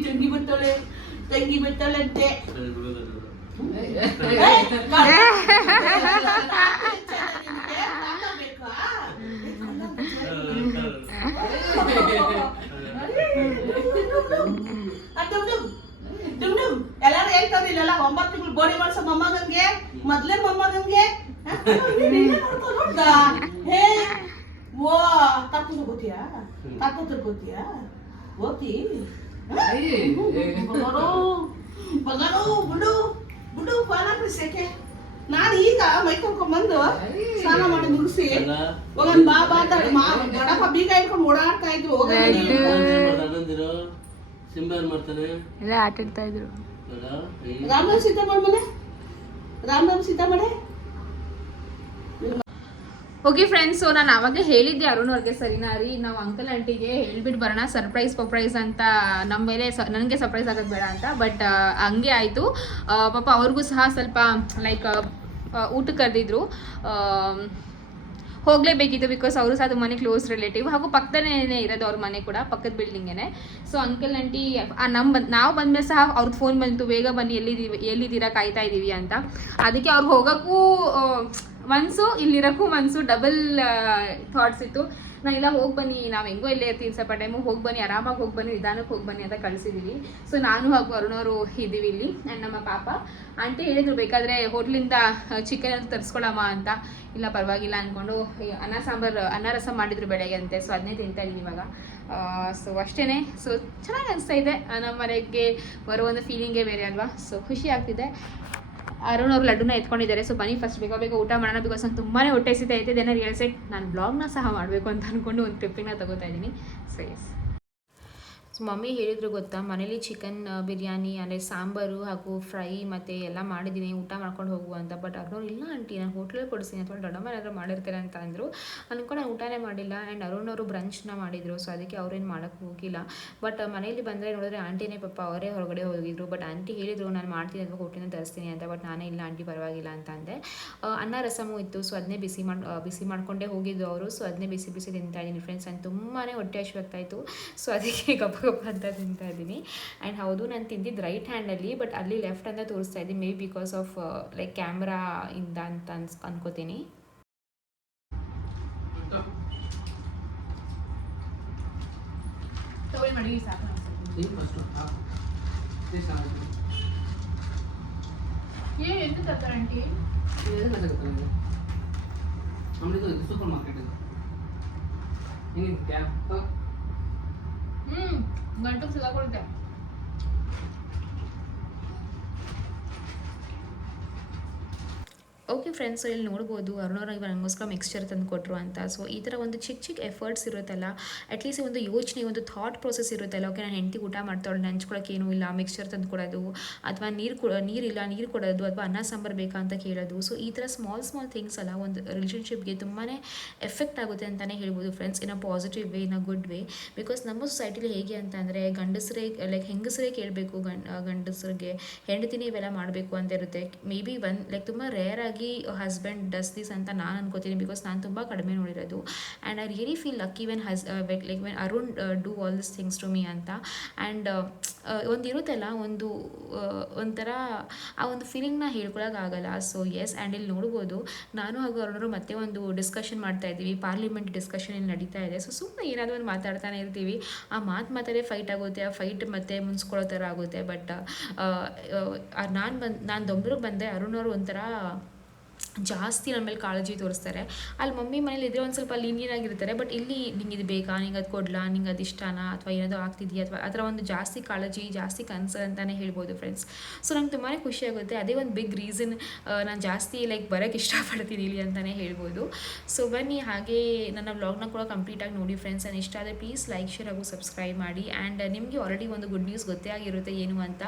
ತಂಗಿ ಬರ್ತಾಳೆ ತಂಗಿ ಬರ್ತಾಳೆ ಅಂತೆ ತಾತ ಬೇಕಾ? ಎಲ್ಲಾರು ಹೇಳ್ತಾರೆ ಇಲ್ಲೆಲ್ಲ ಒಂಬತ್ತು ತಿಂಗಳು ಬೋಡಿ ಮಾಡ್ಸೋ ಮೊಮ್ಮಗಂಗೆ ಮೊದ್ಲೇ ಮೊಮ್ಮಗನ್ಗೆ ಹ? ಓ ತಾತ ತಗೋತೀಯಾ ತಾತ ತಗೋತೀಯಾ ಓತಿ ಬಗರು ಬಿಡು ಬಿಡು ಪಾಲಾಗ್ರಿ ಸೆಕೆ. ನಾನು ಈಗ ಮೈ ಬಂದು ಸ್ನಾನ ಮಾಡಿ ಮುಗಿಸಿ ಹೋಗನ್ ಬಾ ಬಾ ದೊಡ್ಡಪ್ಪ ಬೀಗ ಇಟ್ಕೊಂಡು ಓಡಾಡ್ತಾ ಇದ್ರು ಹೋಗನ್ ನಡಿ. ಸಿಂಬ ಏನ್ ಮಾಡ್ತಾನೆ? ಎಲ್ಲ ಆಟ ಆಡ್ತಾ ಇದ್ರು ರಾಮ ರಾಮರಾಮ್ ಸೀತಾಮಣ ಮನೆ? ಸೀತಾ ಸೀತಾಮಣೆ ಓಕೆ ಫ್ರೆಂಡ್ಸ್ ಸೊ ನಾನು ಅವಾಗಲೇ ಹೇಳಿದ್ದೆ ಅರುಣ್ ಅವ್ರಿಗೆ ಸರಿನಾ ರೀ? ನಾವು ಅಂಕಲ್ ಆಂಟಿಗೆ ಹೇಳ್ಬಿಟ್ಟು ಬರೋಣ ಸರ್ಪ್ರೈಸ್ ಸರ್ಪ್ರೈಸ್ ಅಂತ ನಮ್ಮ ಮೇಲೆ ಸ ನನಗೆ ಸರ್ಪ್ರೈಸ್ ಆಗೋದು ಬೇಡ ಅಂತ. ಬಟ್ ಹಂಗೆ ಆಯಿತು. ಪಾಪ ಅವ್ರಿಗೂ ಸಹ ಸ್ವಲ್ಪ ಲೈಕ್ ಊಟಕ್ಕೆ ಕರೆದಿದ್ರು. ಹೋಗಲೇಬೇಕಿತ್ತು ಬಿಕಾಸ್ ಅವರು ಸಹ ಮನೆ ಕ್ಲೋಸ್ ರಿಲೇಟಿವ್ ಹಾಗೂ ಪಕ್ಕದಲ್ಲೇ ಇರೋದು ಅವ್ರ ಮನೆ ಕೂಡ, ಪಕ್ಕದ ಬಿಲ್ಡಿಂಗೇನೆ ಸೊ ಅಂಕಲ್ ಆಂಟಿ ನಮ್ಮ ಬಂದು, ನಾವು ಬಂದಮೇಲೆ ಸಹ ಅವ್ರದ್ದು ಫೋನ್ ಬಂತು, ಬೇಗ ಬನ್ನಿ, ಎಲ್ಲಿದ್ದೀವಿ, ಎಲ್ಲಿದ್ದೀರಾ, ಕಾಯ್ತಾ ಇದ್ದೀವಿ ಅಂತ. ಅದಕ್ಕೆ ಅವ್ರು ಹೋಗೋಕ್ಕೂ ಮನಸ್ಸು ಇಲ್ಲಿರೋಕ್ಕೂ ಮನ್ಸು ಡಬಲ್ ಥಾಟ್ಸ್ ಇತ್ತು. ನಾ ಇಲ್ಲ, ಹೋಗಿ ಬನ್ನಿ, ನಾವು ಹೆಂಗೋ ಇಲ್ಲೇ ಇರ್ತೀವಿ ಸ್ವಲ್ಪ ಟೈಮು ಹೋಗಿ ಬನ್ನಿ, ಆರಾಮಾಗಿ ಹೋಗಿ ಬನ್ನಿ ನಿಧಾನಕ್ಕೆ ಹೋಗಿ ಬನ್ನಿ ಅಂತ ಕಳಿಸಿದ್ದೀವಿ ಸೊ ನಾನು ಹಾಗೂ ಅರುಣವರು ಇದ್ದೀವಿ ಇಲ್ಲಿ ಆ್ಯಂಡ್ ನಮ್ಮ ಪಾಪ. ಆಂಟಿ ಹೇಳಿದ್ರು, ಬೇಕಾದರೆ ಹೋಟ್ಲಿಂದ ಚಿಕನ್ ಅಂತ ತರಿಸ್ಕೊಳಮ್ಮ ಅಂತ. ಇಲ್ಲ, ಪರವಾಗಿಲ್ಲ ಅಂದ್ಕೊಂಡು ಅನ್ನ ಸಾಂಬಾರು, ಅನ್ನ ರಸ ಮಾಡಿದ್ರು ಬೆಳಗ್ಗೆ ಅಂತೆ ಸೊ ಅದನ್ನೇ ತಿಂತಾ ಇದ್ದೀನಿ ಇವಾಗ. ಸೊ ಅಷ್ಟೇ ಸೊ ಚೆನ್ನಾಗಿ ಅನಿಸ್ತಾ ಇದೆ ನಮ್ಮ ಮನೆಗೆ ಬರೋ ಒಂದು ಫೀಲಿಂಗೇ ಬೇರೆ ಅಲ್ವಾ? ಸೊ ಖುಷಿ ಆಗ್ತಿದೆ. ಅರುಣ್ ಅವ್ರು ಲಡ್ಡುನ ಎತ್ಕೊಂಡಿದ್ದಾರೆ. ಸೊ ಬನ್ನಿ ಫಸ್ಟ್ ಬೇಗ ಬೇಗ ಊಟ ಮಾಡೋಣ. ಬಿಕಾಸ್ ನಂಗೆ ತುಂಬಾ ಹೊಟ್ಟೆ ಸಿತ ಐತೆ ದೆನ್ ರಿಯಲ್ ಸೆಟ್ ನಾನು ಬ್ಲಾಗ್ನ ಸಹ ಮಾಡಬೇಕು ಅಂತ ಅಂದ್ಕೊಂಡು ಒಂದು ಟ್ರಿಪ್ಪಿನ ತಗೋತಾ ಇದ್ದೀನಿ ಸೊ ಎಸ್ ಸೊ ಮಮ್ಮಿ ಹೇಳಿದ್ರು ಗೊತ್ತಾ, ಮನೇಲಿ ಚಿಕನ್ ಬಿರಿಯಾನಿ, ಅಂದರೆ ಸಾಂಬಾರು ಹಾಗೂ ಫ್ರೈ ಮತ್ತು ಎಲ್ಲ ಮಾಡಿದ್ದೀನಿ ಊಟ ಮಾಡ್ಕೊಂಡು ಹೋಗುವ ಅಂತ. ಬಟ್ ಅರುಣ್, ಇಲ್ಲ ಆಂಟಿ ನಾನು ಹೋಟ್ಲಲ್ಲಿ ಕೊಡಿಸ್ತೀನಿ, ಅಥವಾ ದೊಡ್ಡಮ್ಮ ಏನಾದರೂ ಮಾಡಿರ್ತಾರೆ ಅಂತ ಅಂದರು. ಅಂದ್ಕೊಂಡು ನಾನು ಊಟನೇ ಮಾಡಿಲ್ಲ ಆ್ಯಂಡ್ ಅರುಣ್ ಅವರು ಬ್ರಂಚ್ನ ಮಾಡಿದರು ಸೊ ಅದಕ್ಕೆ ಅವ್ರೇನು ಮಾಡೋಕ್ಕೆ ಹೋಗಿಲ್ಲ. ಬಟ್ ಮನೇಲಿ ಬಂದರೆ ನೋಡಿದ್ರೆ ಆಂಟಿನೇ ಪಾಪ ಅವರೇ ಹೊರಗಡೆ ಹೋಗಿದ್ರು. ಬಟ್ ಆಂಟಿ ಹೇಳಿದರು, ನಾನು ಮಾಡ್ತೀನಿ ಅಥವಾ ಹೋಟ್ಲಿಂದ ತರಿಸ್ತೀನಿ ಅಂತ ಬಟ್ ನಾನೇ ಇಲ್ಲ ಆಂಟಿ ಪರವಾಗಿಲ್ಲ ಅಂತ ಅಂದೆ. ಅನ್ನ ರಸಮು ಇತ್ತು ಸೊ ಅದನ್ನೇ ಬಿಸಿ ಮಾಡಿ ಬಿಸಿ ಮಾಡಿಕೊಂಡೇ ಹೋಗಿದ್ದು ಅವರು. ಸೊ ಅದನ್ನೇ ಬಿಸಿ ಬಿಸಿ ತಿಂತಾ ಇದ್ದೀನಿ ಫ್ರೆಂಡ್ಸ್ ನಾನು ತುಂಬಾ ಹೊಟ್ಟೆ ಹಶ್ವಾಗ್ತಾಯಿತ್ತು ಸೊ ಅದಕ್ಕೆ ಗಪ್ ಹೋಗಪ್ಪ ಅಂತ ತಿಂತಾ ಇದ್ದೀನಿ. ಆ್ಯಂಡ್ ಹೌದು ನಾನು ತಿಂದಿದ್ದು ರೈಟ್ ಹ್ಯಾಂಡಲ್ಲಿ ಬಟ್ ಅಲ್ಲಿ ಲೆಫ್ಟ್ ಅಂತ ತೋರಿಸ್ತಾ ಇದ್ದೀನಿ. Maybe because of like camera ಇಂದ ಅಂತ ಅನ್ಸ್ ಅನ್ಕೋತೀನಿ. ಮಾಡಿ ಸಾಕು ಏನು ಎಂತ ತರ್ತಾರೆ ಆಂಟಿ ನಮ್ಮದು ಸೂಪರ್ ಮಾರ್ಕೆಟ್ ಇದು ಹಿಂಗೆ ಕ್ಯಾಪ್ ಓಕೆ ಫ್ರೆಂಡ್ಸ್ ಇಲ್ಲಿ ನೋಡ್ಬೋದು ಅರುಣವ್ರ ನನಗೋಸ್ಕರ ಮಿಕ್ಸ್ಚರ್ ತಂದು ಕೊಟ್ಟರು ಅಂತ. ಸೊ ಈ ಥರ ಒಂದು ಚಿಕ್ಕ ಚಿಕ್ಕ ಎಫರ್ಟ್ಸ್ ಇರುತ್ತಲ್ಲ ಅಟ್ಲೀಸ್ಟ್ ಒಂದು ಯೋಚನೆ, ಒಂದು ಥಾಟ್ ಪ್ರೊಸೆಸ್ ಇರುತ್ತಲ್ಲ. ಓಕೆ ನಾನು ಹೆಂಡತಿ ಊಟ ಮಾಡ್ತಾಳೆ ನೆಂಚ್ಕೊಳಕ್ಕೆ ಏನೂ ಇಲ್ಲ ಮಿಕ್ಸ್ಚರ್ ತಂದು ಕೊಡೋದು, ಅಥವಾ ನೀರು ಕೊ ನೀರಿಲ್ಲ, ನೀರು ಕೊಡೋದು, ಅಥವಾ ಅನ್ನ ಸಾಂಬಾರು ಬೇಕಾ ಅಂತ ಕೇಳೋದು. ಸೊ ಈ ಥರ ಸ್ಮಾಲ್ ಸ್ಮಾಲ್ ಥಿಂಗ್ಸ್ ಅಲ್ಲ, ಒಂದು ರಿಲೇಷನ್ಶಿಪ್ಗೆ ತುಂಬಾ ಎಫೆಕ್ಟ್ ಆಗುತ್ತೆ ಅಂತಲೇ ಹೇಳ್ಬೋದು friends in a positive way in a good way because ನಮ್ಮ ಸೊಸೈಟಿಲಿ ಹೇಗೆ ಅಂತ ಅಂದರೆ, ಗಂಡಸರೇ ಲೈಕ್ ಹೆಂಗಸರೇ ಕೇಳಬೇಕು ಗಂಡ, ಗಂಡಸರಿಗೆ, ಹೆಂಡತಿನೇ ಇವೆಲ್ಲ ಮಾಡಬೇಕು ಅಂತ ಇರುತ್ತೆ. ಮೇ ಬಿ ಒನ್ ಲೈಕ್ ತುಂಬ ರೇರ್ ಆಗಿ ಹಸ್ಬೆಂಡ್ ಡಸ್ ದಿಸ್ ಅಂತ ನಾನು ಅನ್ಕೋತೀನಿ ಬಿಕಾಸ್ ನಾನು ತುಂಬ ಕಡಿಮೆ ನೋಡಿರೋದು. And I really feel lucky when hus like when Arun do all this things to me ಅಂತ. ಆ್ಯಂಡ್ ಒಂದು ಇರುತ್ತಲ್ಲ ಒಂದು ಆ, ಒಂಥರ ಆ ಒಂದು ಫೀಲಿಂಗ್ನ ಹೇಳ್ಕೊಳಕ್ಕಾಗಲ್ಲ ಸೊ ಎಸ್ ಆ್ಯಂಡ್ ಇಲ್ಲಿ ನೋಡ್ಬೋದು ನಾನು ಹಾಗೂ ಅರುಣರು ಮತ್ತೆ ಒಂದು ಡಿಸ್ಕಷನ್ ಮಾಡ್ತಾ ಇದ್ದೀವಿ. ಪಾರ್ಲಿಮೆಂಟ್ ಡಿಸ್ಕಷನ್ ಇಲ್ಲಿ ನಡೀತಾ ಇದೆ. ಸೊ ಸುಮ್ಮನೆ ಏನಾದರೂ ಒಂದು ಮಾತಾಡ್ತಾನೆ ಇರ್ತೀವಿ. ಆ ಮಾತು ಮಾತಾಡೇ ಫೈಟ್ ಆಗುತ್ತೆ. ಆ ಫೈಟ್ ಮತ್ತೆ ಮುನ್ಸ್ಕೊಳ್ಳೋ ಥರ ಆಗುತ್ತೆ. ಬಟ್ ನಾನು ಬಂದು ನಾನು ದೊಂಬರಿಗೆ ಬಂದೆ ಅರುಣ್ ಅವರು ಒಂಥರ ಜಾಸ್ತಿ ನನ್ನ ಮೇಲೆ ಕಾಳಜಿ ತೋರಿಸ್ತಾರೆ. ಅಲ್ಲಿ ಮಮ್ಮಿ ಮನೇಲಿ ಇದ್ರೆ ಒಂದು ಸ್ವಲ್ಪ ಲೀನಿಯನ್ ಆಗಿರ್ತಾರೆ ಬಟ್ ಇಲ್ಲಿ ನಿಂಗೆ ಇದು ಬೇಕಾ? ನಿಂಗೆ ಅದು ಕೊಡ್ಲಾ? ನಿಂಗೆ ಅದು ಇಷ್ಟನಾ? ಅಥವಾ ಏನಾದರೂ ಆಗ್ತಿದೆಯಾ? ಅಥವಾ ಆ ಥರ ಒಂದು ಜಾಸ್ತಿ ಕಾಳಜಿ, ಜಾಸ್ತಿ ಕನ್ಸರ್ ಅಂತಲೇ ಹೇಳ್ಬೋದು ಫ್ರೆಂಡ್ಸ್ ಸೊ ನಂಗೆ ತುಂಬಾ ಖುಷಿಯಾಗುತ್ತೆ ಅದೇ ಒಂದು ಬಿಗ್ ರೀಸನ್ ನಾನು ಜಾಸ್ತಿ ಲೈಕ್ ಬರೋಕ್ಕೆ ಇಷ್ಟಪಡ್ತೀನಿ ಇಲ್ಲಿ ಅಂತಲೇ ಹೇಳ್ಬೋದು. ಸೊ ಬನ್ನಿ, ಹಾಗೆ ನನ್ನ ವ್ಲಾಗ್ನ ಕೂಡ ಕಂಪ್ಲೀಟಾಗಿ ನೋಡಿ ಫ್ರೆಂಡ್ಸ್ ನಾನು ಇಷ್ಟ ಆದರೆ ಪ್ಲೀಸ್ ಲೈಕ್ ಶೇರ್ ಹಾಗೂ ಸಬ್ಸ್ಕ್ರೈಬ್ ಮಾಡಿ. ಆ್ಯಂಡ್ ನಿಮಗೆ ಆಲ್ರೆಡಿ ಒಂದು ಗುಡ್ ನ್ಯೂಸ್ ಗೊತ್ತೇ ಆಗಿರುತ್ತೆ ಏನು ಅಂತ.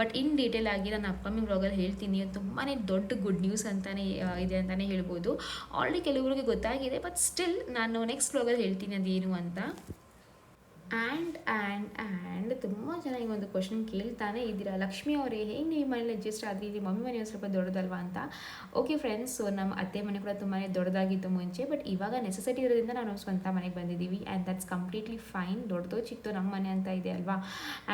ಬಟ್ ಇನ್ ಡೀಟೇಲ್ ಆಗಿ ನಾನು ಅಪ್ಕಮಿಂಗ್ ವ್ಲಾಗಲ್ಲಿ ಹೇಳ್ತೀನಿ. ತುಂಬಾ ದೊಡ್ಡ ಗುಡ್ ನ್ಯೂಸ್ ಅಂತಲೇ ಇದೆ ಅಂತಲೇ ಹೇಳ್ಬೋದು. ಆಲ್ರೆಡಿ ಕೆಲವರಿಗೆ ಗೊತ್ತಾಗಿದೆ ಬಟ್ ಸ್ಟಿಲ್ ನಾನು ನೆಕ್ಸ್ಟ್ ಬ್ಲಾಗಲ್ಲಿ ಹೇಳ್ತೀನಿ ಅದೇನು ಅಂತ. ಆ್ಯಂಡ್ ಆ್ಯಂಡ್ ಆ್ಯಂಡ್ ತುಂಬ ಜನ ಈ ಒಂದು ಕ್ವಶನ್ ಕೇಳ್ತಾನೆ ಇದ್ದೀರಾ? ಲಕ್ಷ್ಮಿ ಅವರೇ, ಹೇಗೆ ನೀವು ಮನೇಲಿ ಅಡ್ಜಸ್ಟ್ ಆದ್ರಿ? ಇಲ್ಲಿ ಮಮ್ಮಿ ಮನೆ ಸ್ವಲ್ಪ ದೊಡ್ಡದಲ್ವಾ ಅಂತ? ಓಕೆ ಫ್ರೆಂಡ್ಸ್ ನಮ್ಮ ಅತ್ತೆ ಮನೆ ಕೂಡ ತುಂಬಾ ದೊಡ್ಡದಾಗಿತ್ತು ಮುಂಚೆ ಬಟ್ ಇವಾಗ ನೆಸೆಸಿಟಿ ಇರೋದ್ರಿಂದ ನಾನು ಸ್ವಂತ ಮನೆಗೆ ಬಂದಿದ್ದೀವಿ ಆ್ಯಂಡ್ ದಟ್ಸ್ ಕಂಪ್ಲೀಟ್ಲಿ ಫೈನ್ ದೊಡ್ಡದೋ ಚಿಕ್ಕದು ನಮ್ಮ ಮನೆ ಅಂತ ಇದೆ ಅಲ್ವಾ?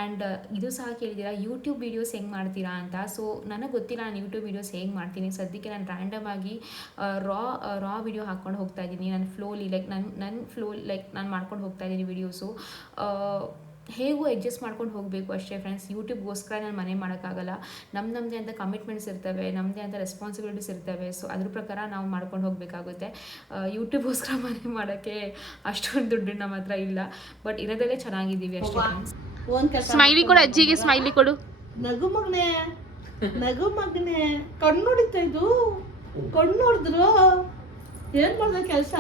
ಆ್ಯಂಡ್ ಇದು ಸಹ ಕೇಳಿದ್ದೀರಾ? ಯೂಟ್ಯೂಬ್ ವೀಡಿಯೋಸ್ ಹೆಂಗೆ ಮಾಡ್ತೀರಾ ಅಂತ? ಸೊ ನನಗೆ ಗೊತ್ತಿಲ್ಲ ನಾನು ಯೂಟ್ಯೂಬ್ ವೀಡಿಯೋಸ್ ಹೇಗೆ ಮಾಡ್ತೀನಿ. ಸದ್ಯಕ್ಕೆ ನಾನು ರ್ಯಾಂಡಮ್ ಆಗಿ ರಾ ರಾ ವಿಡಿಯೋ ಹಾಕ್ಕೊಂಡು ಹೋಗ್ತಾ ಇದ್ದೀನಿ. ನನ್ನ ಫ್ಲೋಲಿ ಲೈಕ್ ನನ್ನ ನನ್ನ ಫ್ಲೋ ಲೈಕ್ ನಾನು ಮಾಡ್ಕೊಂಡು ಹೋಗ್ತಾ ಇದ್ದೀನಿ ವೀಡಿಯೋಸು ಹೇಗೂ ಅಡ್ಜಸ್ಟ್ ಮಾಡ್ಕೊಂಡು ಹೋಗಬೇಕು ಅಷ್ಟೇ ಫ್ರೆಂಡ್ಸ್ ಯೂಟ್ಯೂಬ್ಗೋಸ್ಕರ ನಾನು ಮನೆ ಮಾಡೋಕ್ಕಾಗಲ್ಲ. ನಮ್ಮ ನಮ್ಮದೇ ಅಂತ ಕಮಿಟ್ಮೆಂಟ್ಸ್ ಇರ್ತವೆ ನಮ್ಮದೇ ಅಂತ ರೆಸ್ಪಾನ್ಸಿಬಿಲಿಟೀಸ್ ಇರ್ತವೆ. ಸೊ ಅದ್ರ ಪ್ರಕಾರ ನಾವು ಮಾಡ್ಕೊಂಡು ಹೋಗಬೇಕಾಗುತ್ತೆ. ಯೂಟ್ಯೂಬ್ಗೋಸ್ಕರ ಮನೆ ಮಾಡೋಕ್ಕೆ ಅಷ್ಟೊಂದು ದುಡ್ಡು ನಮ್ಮ ಹತ್ರ ಇಲ್ಲ. ಬಟ್ ಇರೋದಲ್ಲೇ ಚೆನ್ನಾಗಿದ್ದೀವಿ ಅಷ್ಟೇ ಫ್ರೆಂಡ್ಸ್ ಸ್ಮೈಲಿ ಕೊಡು ಅಜ್ಜಿಗೆ ಸ್ಮೈಲಿ ಕೊಡು. ನಗು ಮಗನೆ ನಗು ಮಗನೆ. ಕಣ್ಣು ನೋಡಿತ್ತ ಇದು. ಕಣ್ಣು ನೋಡಿದ್ರು. ಏನ್ ಮಾಡ್ದೆ ಕೆಲ್ಸ?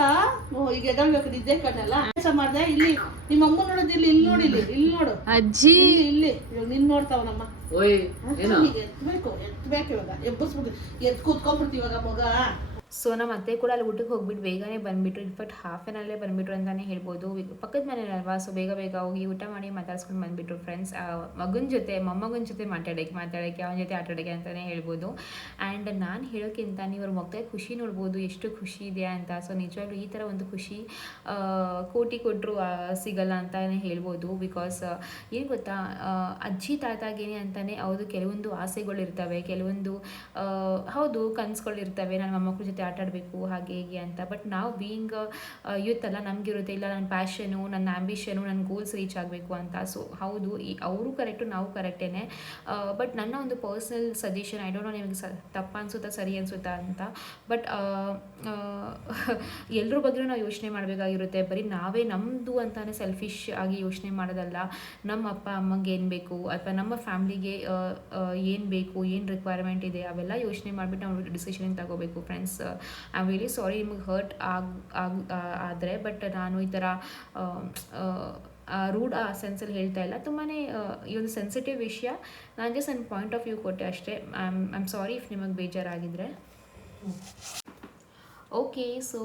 ಓ ಈಗ ಎದಳ್ಬೇಕು ನಿದ್ದೆ ಕಣ್ಣಲ್ಲ. ಕೆಲಸ ಮಾಡ್ದೆ ಇಲ್ಲಿ ನಿಮ್ಮ ಅಮ್ಮ ನೋಡೋದು ಇಲ್ಲಿ ಇಲ್ಲಿ ನೋಡಿ ಇಲ್ಲಿ ಇಲ್ಲಿ ನೋಡು. ಅಜ್ಜಿ. ಇಲ್ಲಿ ಇಲ್ಲಿ. ಇವಾಗ ನಿನ್ ನೋಡ್ತಾವ ನಮ್ಮ ಓಯ್ ಏನು? ಎತ್ಬೇಕು ಎತ್ಬೇಕು ಇವಾಗ. ಎಬ್ಬಸ್ಬೇಕು ಎತ್ ಕೂತ್ಕೊಂಡ್ಬಿಡ್ತೀವಿ ಇವಾಗ ಮಗ. ಸೊ ನಮ್ಮ ಅತ್ತೆ ಕೂಡ ಅಲ್ಲಿ ಊಟಕ್ಕೆ ಹೋಗ್ಬಿಟ್ಟು ಬೇಗನೆ ಬಂದುಬಿಟ್ರು. ಇನ್ಫ್ಯಾಕ್ಟ್ ಹಾಫ್ ಆನ್ ಅವರಲ್ಲೇ ಬಂದುಬಿಟ್ರು ಅಂತಲೇ ಹೇಳ್ಬೋದು. ಪಕ್ಕದ ಮನೇಲಿ ಅಲ್ವಾ? ಸೊ ಬೇಗ ಬೇಗ ಹೋಗಿ ಊಟ ಮಾಡಿ ಮಾತಾಡ್ಸ್ಕೊಂಡು ಬಂದುಬಿಟ್ರು ಫ್ರೆಂಡ್ಸ್ ಮಗನ ಜೊತೆ ಮೊಮ್ಮಗನ ಜೊತೆ ಮಾತಾಡೋಕ್ಕೆ ಮಾತಾಡೋಕ್ಕೆ ಅವನ ಜೊತೆ ಆಟಾಡೋಕ್ಕೆ ಅಂತಲೇ ಹೇಳ್ಬೋದು. ಆ್ಯಂಡ್ ನಾನು ಹೇಳೋಕ್ಕಿಂತ ನೀವು ಅವ್ರ ಮಕ್ಕಳಿಗೆ ಖುಷಿ ನೋಡ್ಬೋದು ಎಷ್ಟು ಖುಷಿ ಇದೆ ಅಂತ. ಸೊ ನಿಜವಾಗ್ಲೂ ಈ ಥರ ಒಂದು ಖುಷಿ ಕೋಟಿ ಕೊಟ್ಟರು ಸಿಗಲ್ಲ ಅಂತಲೇ ಹೇಳ್ಬೋದು. ಬಿಕಾಸ್ ಏನು ಗೊತ್ತಾ? ಅಜ್ಜಿ ತಾತಾಗೇನೆ ಅಂತಲೇ ಹೌದು ಕೆಲವೊಂದು ಆಸೆಗಳಿರ್ತವೆ ಕೆಲವೊಂದು ಆ, ಹೌದು ಕನಸುಗಳಿರ್ತವೆ. ನನ್ನ ಮೊಮ್ಮಕ್ಕಳ ಜೊತೆ ಆಟ ಆಡಬೇಕು ಹಾಗೆ ಹೀಗೆ ಅಂತ. ಬಟ್ ನಾವು ಬೀಯಿಂಗ್ ಯೂತ್ ಅಲ್ಲ, ನಮಗಿರುತ್ತೆ, ಇಲ್ಲ ನನ್ನ ಪ್ಯಾಷನು ನನ್ನ ಆ್ಯಂಬಿಷನು ನನ್ನ ಗೋಲ್ಸ್ ರೀಚ್ ಆಗಬೇಕು ಅಂತ. ಸೊ ಹೌದು, ಈ ಅವರು ಕರೆಕ್ಟು ನಾವು ಕರೆಕ್ಟೇನೆ ಬಟ್ ನನ್ನ ಒಂದು personal suggestion I don't know ನಿಮಗೆ ಸ, ತಪ್ಪ ಅನ್ಸುತ್ತಾ, ಸರಿ ಅನ್ಸುತ್ತಾ ಅಂತ. ಬಟ್ ಎಲ್ಲರ ಬಗ್ಗೆ ನಾವು ಯೋಚನೆ ಮಾಡಬೇಕಾಗಿರುತ್ತೆ. ಬರೀ ನಾವೇ ನಮ್ಮದು ಅಂತಾನೆ ಸೆಲ್ಫಿಶ್ ಆಗಿ ಯೋಚನೆ ಮಾಡೋದಲ್ಲ. ನಮ್ಮ ಅಪ್ಪ, ಅಮ್ಮಂಗೆ ಏನು ಬೇಕು? ಅಥವಾ ನಮ್ಮ ಫ್ಯಾಮ್ಲಿಗೆ ಏನು ಬೇಕು? ಏನು ರಿಕ್ವೈರ್ಮೆಂಟ್ ಇದೆ? ಅವೆಲ್ಲ ಯೋಚನೆ ಮಾಡಿಬಿಟ್ಟು ನಾವು ಡಿಸಿಷನ್ ತಗೋಬೇಕು friends I am really sorry ನಿಮಗೆ ಹರ್ಟ್ ಆಗಿ ಆಗಿ ಆದರೆ ಬಟ್ ನಾನು ಈ ಥರ ರೂಡ್ ಆ ಸೆನ್ಸಲ್ಲಿ ಹೇಳ್ತಾ ಇಲ್ಲ. ತುಂಬಾ ಈ ಒಂದು ಸೆನ್ಸಿಟಿವ್ ವಿಷಯ. ನಾನು ಜಸ್ಟ್ ನನ್ನ ಪಾಯಿಂಟ್ ಆಫ್ ವ್ಯೂ ಕೊಟ್ಟೆ ಅಷ್ಟೇ. I am I am sorry if ನಿಮಗೆ ಬೇಜಾರಾಗಿದ್ದರೆ ಓಕೆ ಸೊ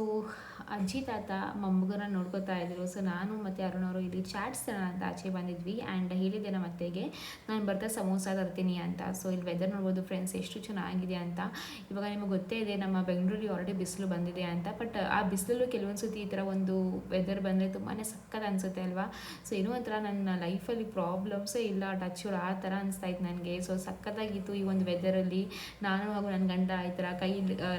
ಅಜ್ಜಿ ತಾತ ಮೊಮ್ಮಗನ ನೋಡ್ಕೋತಾ ಇದ್ರು. ಸೊ ನಾನು ಮತ್ತು ಅವರು ಇಲ್ಲಿ ಚಾಟ್ಸ್ ಅಂತ ಆಚೆ ಬಂದಿದ್ವಿ. ಆ್ಯಂಡ್ ಹೇಳಿದ್ದೆ ನಮ್ಮ ಅತ್ತೆಗೆ, ನಾನು ಬರ್ತಾ ಸಮೋಸ ತರ್ತೀನಿ ಅಂತ. ಸೊ ಇಲ್ಲಿ ವೆದರ್ ನೋಡ್ಬೋದು ಫ್ರೆಂಡ್ಸ್ ಎಷ್ಟು ಚೆನ್ನಾಗಿದೆ ಅಂತ. ಇವಾಗ ನಿಮಗೆ ಗೊತ್ತೇ ಇದೆ, ನಮ್ಮ ಬೆಂಗಳೂರಿಗೆ ಆಲ್ರೆಡಿ ಬಿಸಿಲು ಬಂದಿದೆ ಅಂತ. ಬಟ್ ಆ ಬಿಸಿಲಲ್ಲೂ ಕೆಲವೊಂದು ಸತಿ ಈ ಥರ ಒಂದು ವೆದರ್ ಬಂದರೆ ತುಂಬಾ ಸಕ್ಕತ್ ಅನಿಸುತ್ತೆ ಅಲ್ವಾ? ಸೊ ಏನೋ ಒಂಥರ ನನ್ನ ಲೈಫಲ್ಲಿ ಪ್ರಾಬ್ಲಮ್ಸೇ ಇಲ್ಲ. ಟಚ್ ಆ ಥರ ಅನಿಸ್ತಾ ಇತ್ತು ನನಗೆ. ಸೊ ಸಕ್ಕತ್ತಾಗಿತ್ತು ಈ ಒಂದು ವೆದರಲ್ಲಿ ನಾನು ಹಾಗೂ ನನ್ನ ಗಂಡ ಈ ಥರ ಕೈ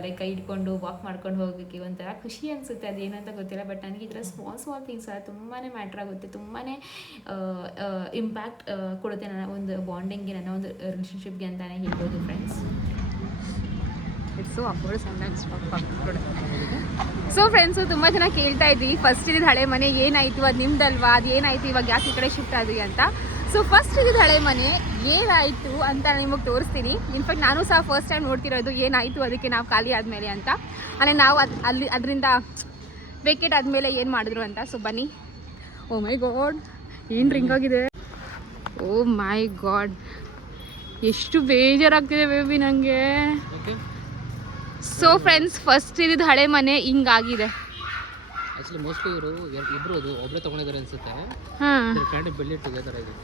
ಲೈಕ್ ಕೈ ಹಿಡ್ಕೊಂಡು ವಾಕ್ ಮಾಡ್ಕೊಂಡು ಹೋಗೋಕ್ಕೆ ಒಂಥರ ಖುಷಿ ಅನಿಸುತ್ತೆ ಅದು ಏನಂತ ಗೊತ್ತಿಲ್ಲ ಬಟ್ ನನಗೆ ಈ ಥರ ಸ್ಮಾಲ್ ಸ್ಮಾಲ್ ಥಿಂಗ್ಸ್ ತುಂಬಾ ಮ್ಯಾಟ್ರ್ ಆಗುತ್ತೆ. ತುಂಬಾ ಇಂಪ್ಯಾಕ್ಟ್ ಕೊಡುತ್ತೆ ನನ್ನ ಒಂದು ಬಾಂಡಿಂಗ್ಗೆ ನನ್ನ ಒಂದು ರಿಲೇಷನ್ಶಿಪ್ಗೆ ಅಂತಲೇ ಹೇಳ್ಬೋದು ಫ್ರೆಂಡ್ಸ್ ಅಫೋರ್ಡ್ ಸೊ ಫ್ರೆಂಡ್ಸು ತುಂಬ ಜನ ಕೇಳ್ತಾ ಇದ್ವಿ. ಫಸ್ಟ್ ಇದ್ದಿದ್ದು ಹಳೆ ಮನೆ ಏನಾಯಿತು, ಅದು ನಿಮ್ದಲ್ವಾ, ಅದು ಏನಾಯಿತು, ಇವಾಗ ಯಾಕೆ ಈ ಕಡೆ ಶಿಫ್ಟ್ ಆದ್ವಿ ಅಂತ. ಸೊ ಫಸ್ಟ್ ಇದ್ದಿದ್ದು ಹಳೆ ಮನೆ ಏನಾಯಿತು ಅಂತ ನಿಮಗೆ ತೋರಿಸ್ತೀನಿ. ಇನ್ಫ್ಯಾಕ್ಟ್ ನಾನು ಸಹ ಫಸ್ಟ್ ಟೈಮ್ ನೋಡ್ತಿರೋದು ಏನಾಯಿತು ಅದಕ್ಕೆ ನಾವು ಖಾಲಿ ಆದಮೇಲೆ ಅಂತ. ಅಂದರೆ ನಾವು ಅದು ಅಲ್ಲಿ ಅದರಿಂದ ವೇಕೆಟ್ ಆದಮೇಲೆ ಏನು ಮಾಡಿದ್ರು ಅಂತ. ಸೊ ಬನ್ನಿ. ಓ ಮೈ ಗಾಡ್ ಏನು ರಿಂಗ್ ಆಗಿದೆ? ಓ ಮೈ ಗಾಡ್ ಎಷ್ಟು ಬೇಜಾರಾಗ್ತಿದೆ ಬೇಬಿ ನನಗೆ ಸೊ ಫ್ರೆಂಡ್ಸ್ ಫಸ್ಟ್ ಇದ್ದಿದ್ದು ಹಳೆ ಮನೆ ಹಿಂಗಾಗಿದೆ. ಆ್ಯಕ್ಚುಲಿ ಮೋಸ್ಟ್ಲಿ ಇವರು ಇಬ್ಬರು ಅದು ಒಬ್ಬರೇ ತಗೊಂಡಿದ್ದಾರೆ ಅನ್ಸುತ್ತೆ. ಫ್ರೆಂಡ್ ಬೆಳ್ಳಿ ಟುಗೆದರ್ ಇದೆ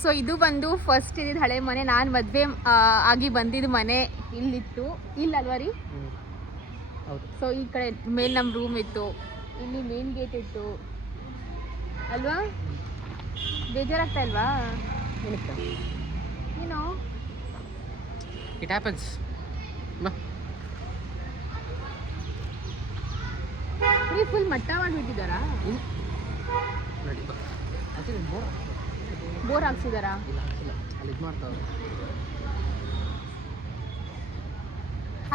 ಸೊ ಇದು ಬಂದು ಫಸ್ಟ್ ಇದ್ದಿದ್ದು ಹಳೆ ಮನೆ ನಾನು ಮದುವೆ ಆಗಿ ಬಂದಿದ್ದ ಮನೆ ಇಲ್ಲಿತ್ತು. ಇಲ್ಲಲ್ವಾ ರೀ? ಸೊ ಈ ಕಡೆ ಮೇಲೆ ನಮ್ಮ ರೂಮ್ ಇತ್ತು. ಇಲ್ಲಿ ಮೇನ್ ಗೇಟ್ ಇತ್ತು. ಅಲ್ವಾ? ಬೇಜಾರಾಗ್ತಾ ಇಲ್ವಾ? ಏನೋ? ಇಟ್ ಹ್ಯಾಪನ್ಸ್ ಬಾ. ಫುಲ್ ಮಟ್ಟ ಮಾಡಿಬಿಟ್ಟಿದ್ದಾರಾ? ಬೋರ್ ಬೋರ್ ಹಾಕ್ಸಿದಾರಾ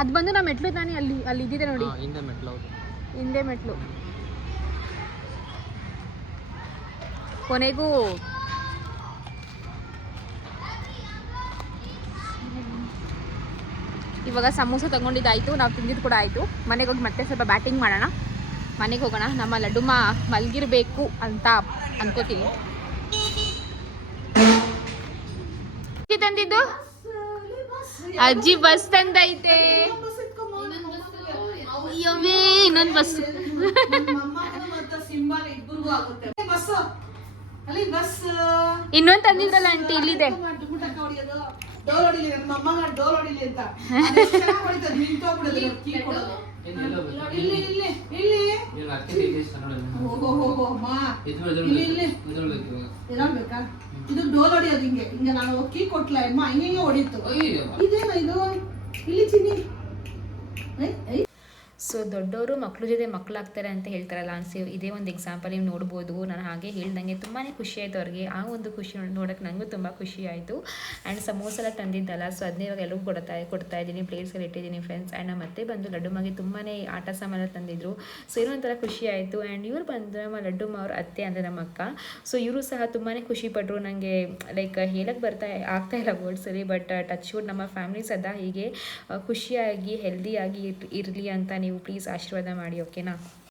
ಅದು ಬಂದು ನಮ್ಮ ಮೆಟ್ಲು ತಾನೇ ಅಲ್ಲಿ ಅಲ್ಲಿ ಇದ್ದಿದೆ ನೋಡಿ. ಹಿಂದೆ ಮೆಟ್ಲು ಹಿಂದೆ ಮೆಟ್ಲು. ಕೊನೆಗೂ ಇವಾಗ ಸಮೋಸ ತಗೊಂಡಿದ್ದಾಯ್ತು, ನಾವು ತಿಂದಿದ್ದು ಕೂಡ ಆಯಿತು. ಮನೆಗೆ ಹೋಗಿ ಮತ್ತೆ ಸ್ವಲ್ಪ ಬ್ಯಾಟಿಂಗ್ ಮಾಡೋಣ. ಮನೆಗೆ ಹೋಗೋಣ, ನಮ್ಮ ಲಡ್ಡುಮ ಮಲಗಿರ್ಬೇಕು ಅಂತ ಅನ್ಕೋತೀನಿ. ತಂದಿದ್ದು? ಅಜ್ಜಿ ಬಸ್ ತಂದೈತೆ. ಇನ್ನೊಂದು ಬಸ್. ಇನ್ನೊಂದು ತಂದಿದ್ರಲ್ಲ ಆಂಟಿ ಇಲ್ಲಿದೆ. ಇದು ಡೋರ್ ಹೊಡಿಯೋದು ಹಿಂಗೆ. ಹಿಂಗೆ ನಾನು ಕೀ ಕೊಟ್ಲ ಅಮ್ಮ. ಹಿಂಗೆ ಹೊಡಿತು. ಇದೇನು ಇದು? ಇಲ್ಲಿ ಚಿನ್ನಿ. ಸೊ ದೊಡ್ಡವರು ಮಕ್ಕಳು ಜೊತೆ ಮಕ್ಕಳಾಗ್ತಾರೆ ಅಂತ ಹೇಳ್ತಾರಲ್ಲ ಅನ್ಸಿ ಇದೇ ಒಂದು ಎಕ್ಸಾಂಪಲ್ ನೀವು ನೋಡ್ಬೋದು. ನಾನು ಹಾಗೆ ಹೇಳ್ದಂಗೆ ತುಂಬಾ ಖುಷಿ ಆಯಿತು ಅವ್ರಿಗೆ. ಆ ಒಂದು ಖುಷಿ ನೋಡೋಕ್ಕೆ ನನಗೂ ತುಂಬ ಖುಷಿ ಆಯಿತು. ಆ್ಯಂಡ್ ಸಮೋಸ ಎಲ್ಲ ತಂದಿದ್ದಲ್ಲ ಸೊ ಅದನ್ನೇ ಇವಾಗ ಎಲ್ಲರಿಗೂ ಕೊಡ್ತಾ ಕೊಡ್ತಾ ಇದ್ದೀನಿ. ಪ್ಲೇಟ್ಸ್ಗೆಲ್ಲ ಇಟ್ಟಿದ್ದೀನಿ ಫ್ರೆಂಡ್ಸ್ ಆ್ಯಂಡ್ ಮತ್ತೆ ಬಂದು ಲಡ್ಡು ಮಗೆ ತುಂಬಾ ಆಟ ಸಾಮಾನು ತಂದಿದ್ರು. ಸೊ ಏನೋ ಒಂಥರ ಖುಷಿ ಆಯಿತು. ಆ್ಯಂಡ್ ಇವರು ಬಂದು ನಮ್ಮ ಲಡ್ಡು ಅವ್ರ ಅತ್ತೆ ಅಂದರೆ ನಮ್ಮ ಅಕ್ಕ. ಸೊ ಇವರು ಸಹ ತುಂಬಾ ಖುಷಿ ಪಟ್ಟರು ನನಗೆ ಲೈಕ್ ಹೇಳಕ್ಕೆ ಬರ್ತಾ, ಆಗ್ತಾ ಇಲ್ಲ ವರ್ಡ್ಸಲ್ಲಿ ಬಟ್ ಟಚ್ ವುಡ್ ನಮ್ಮ ಫ್ಯಾಮಿಲಿ ಸದಾ ಹೀಗೆ ಖುಷಿಯಾಗಿ ಹೆಲ್ದಿಯಾಗಿ ಇರಲಿ ಅಂತ ನೀವು ಪ್ಲೀಸ್ ಆಶೀರ್ವಾದ ಮಾಡಿ ಓಕೆನಾ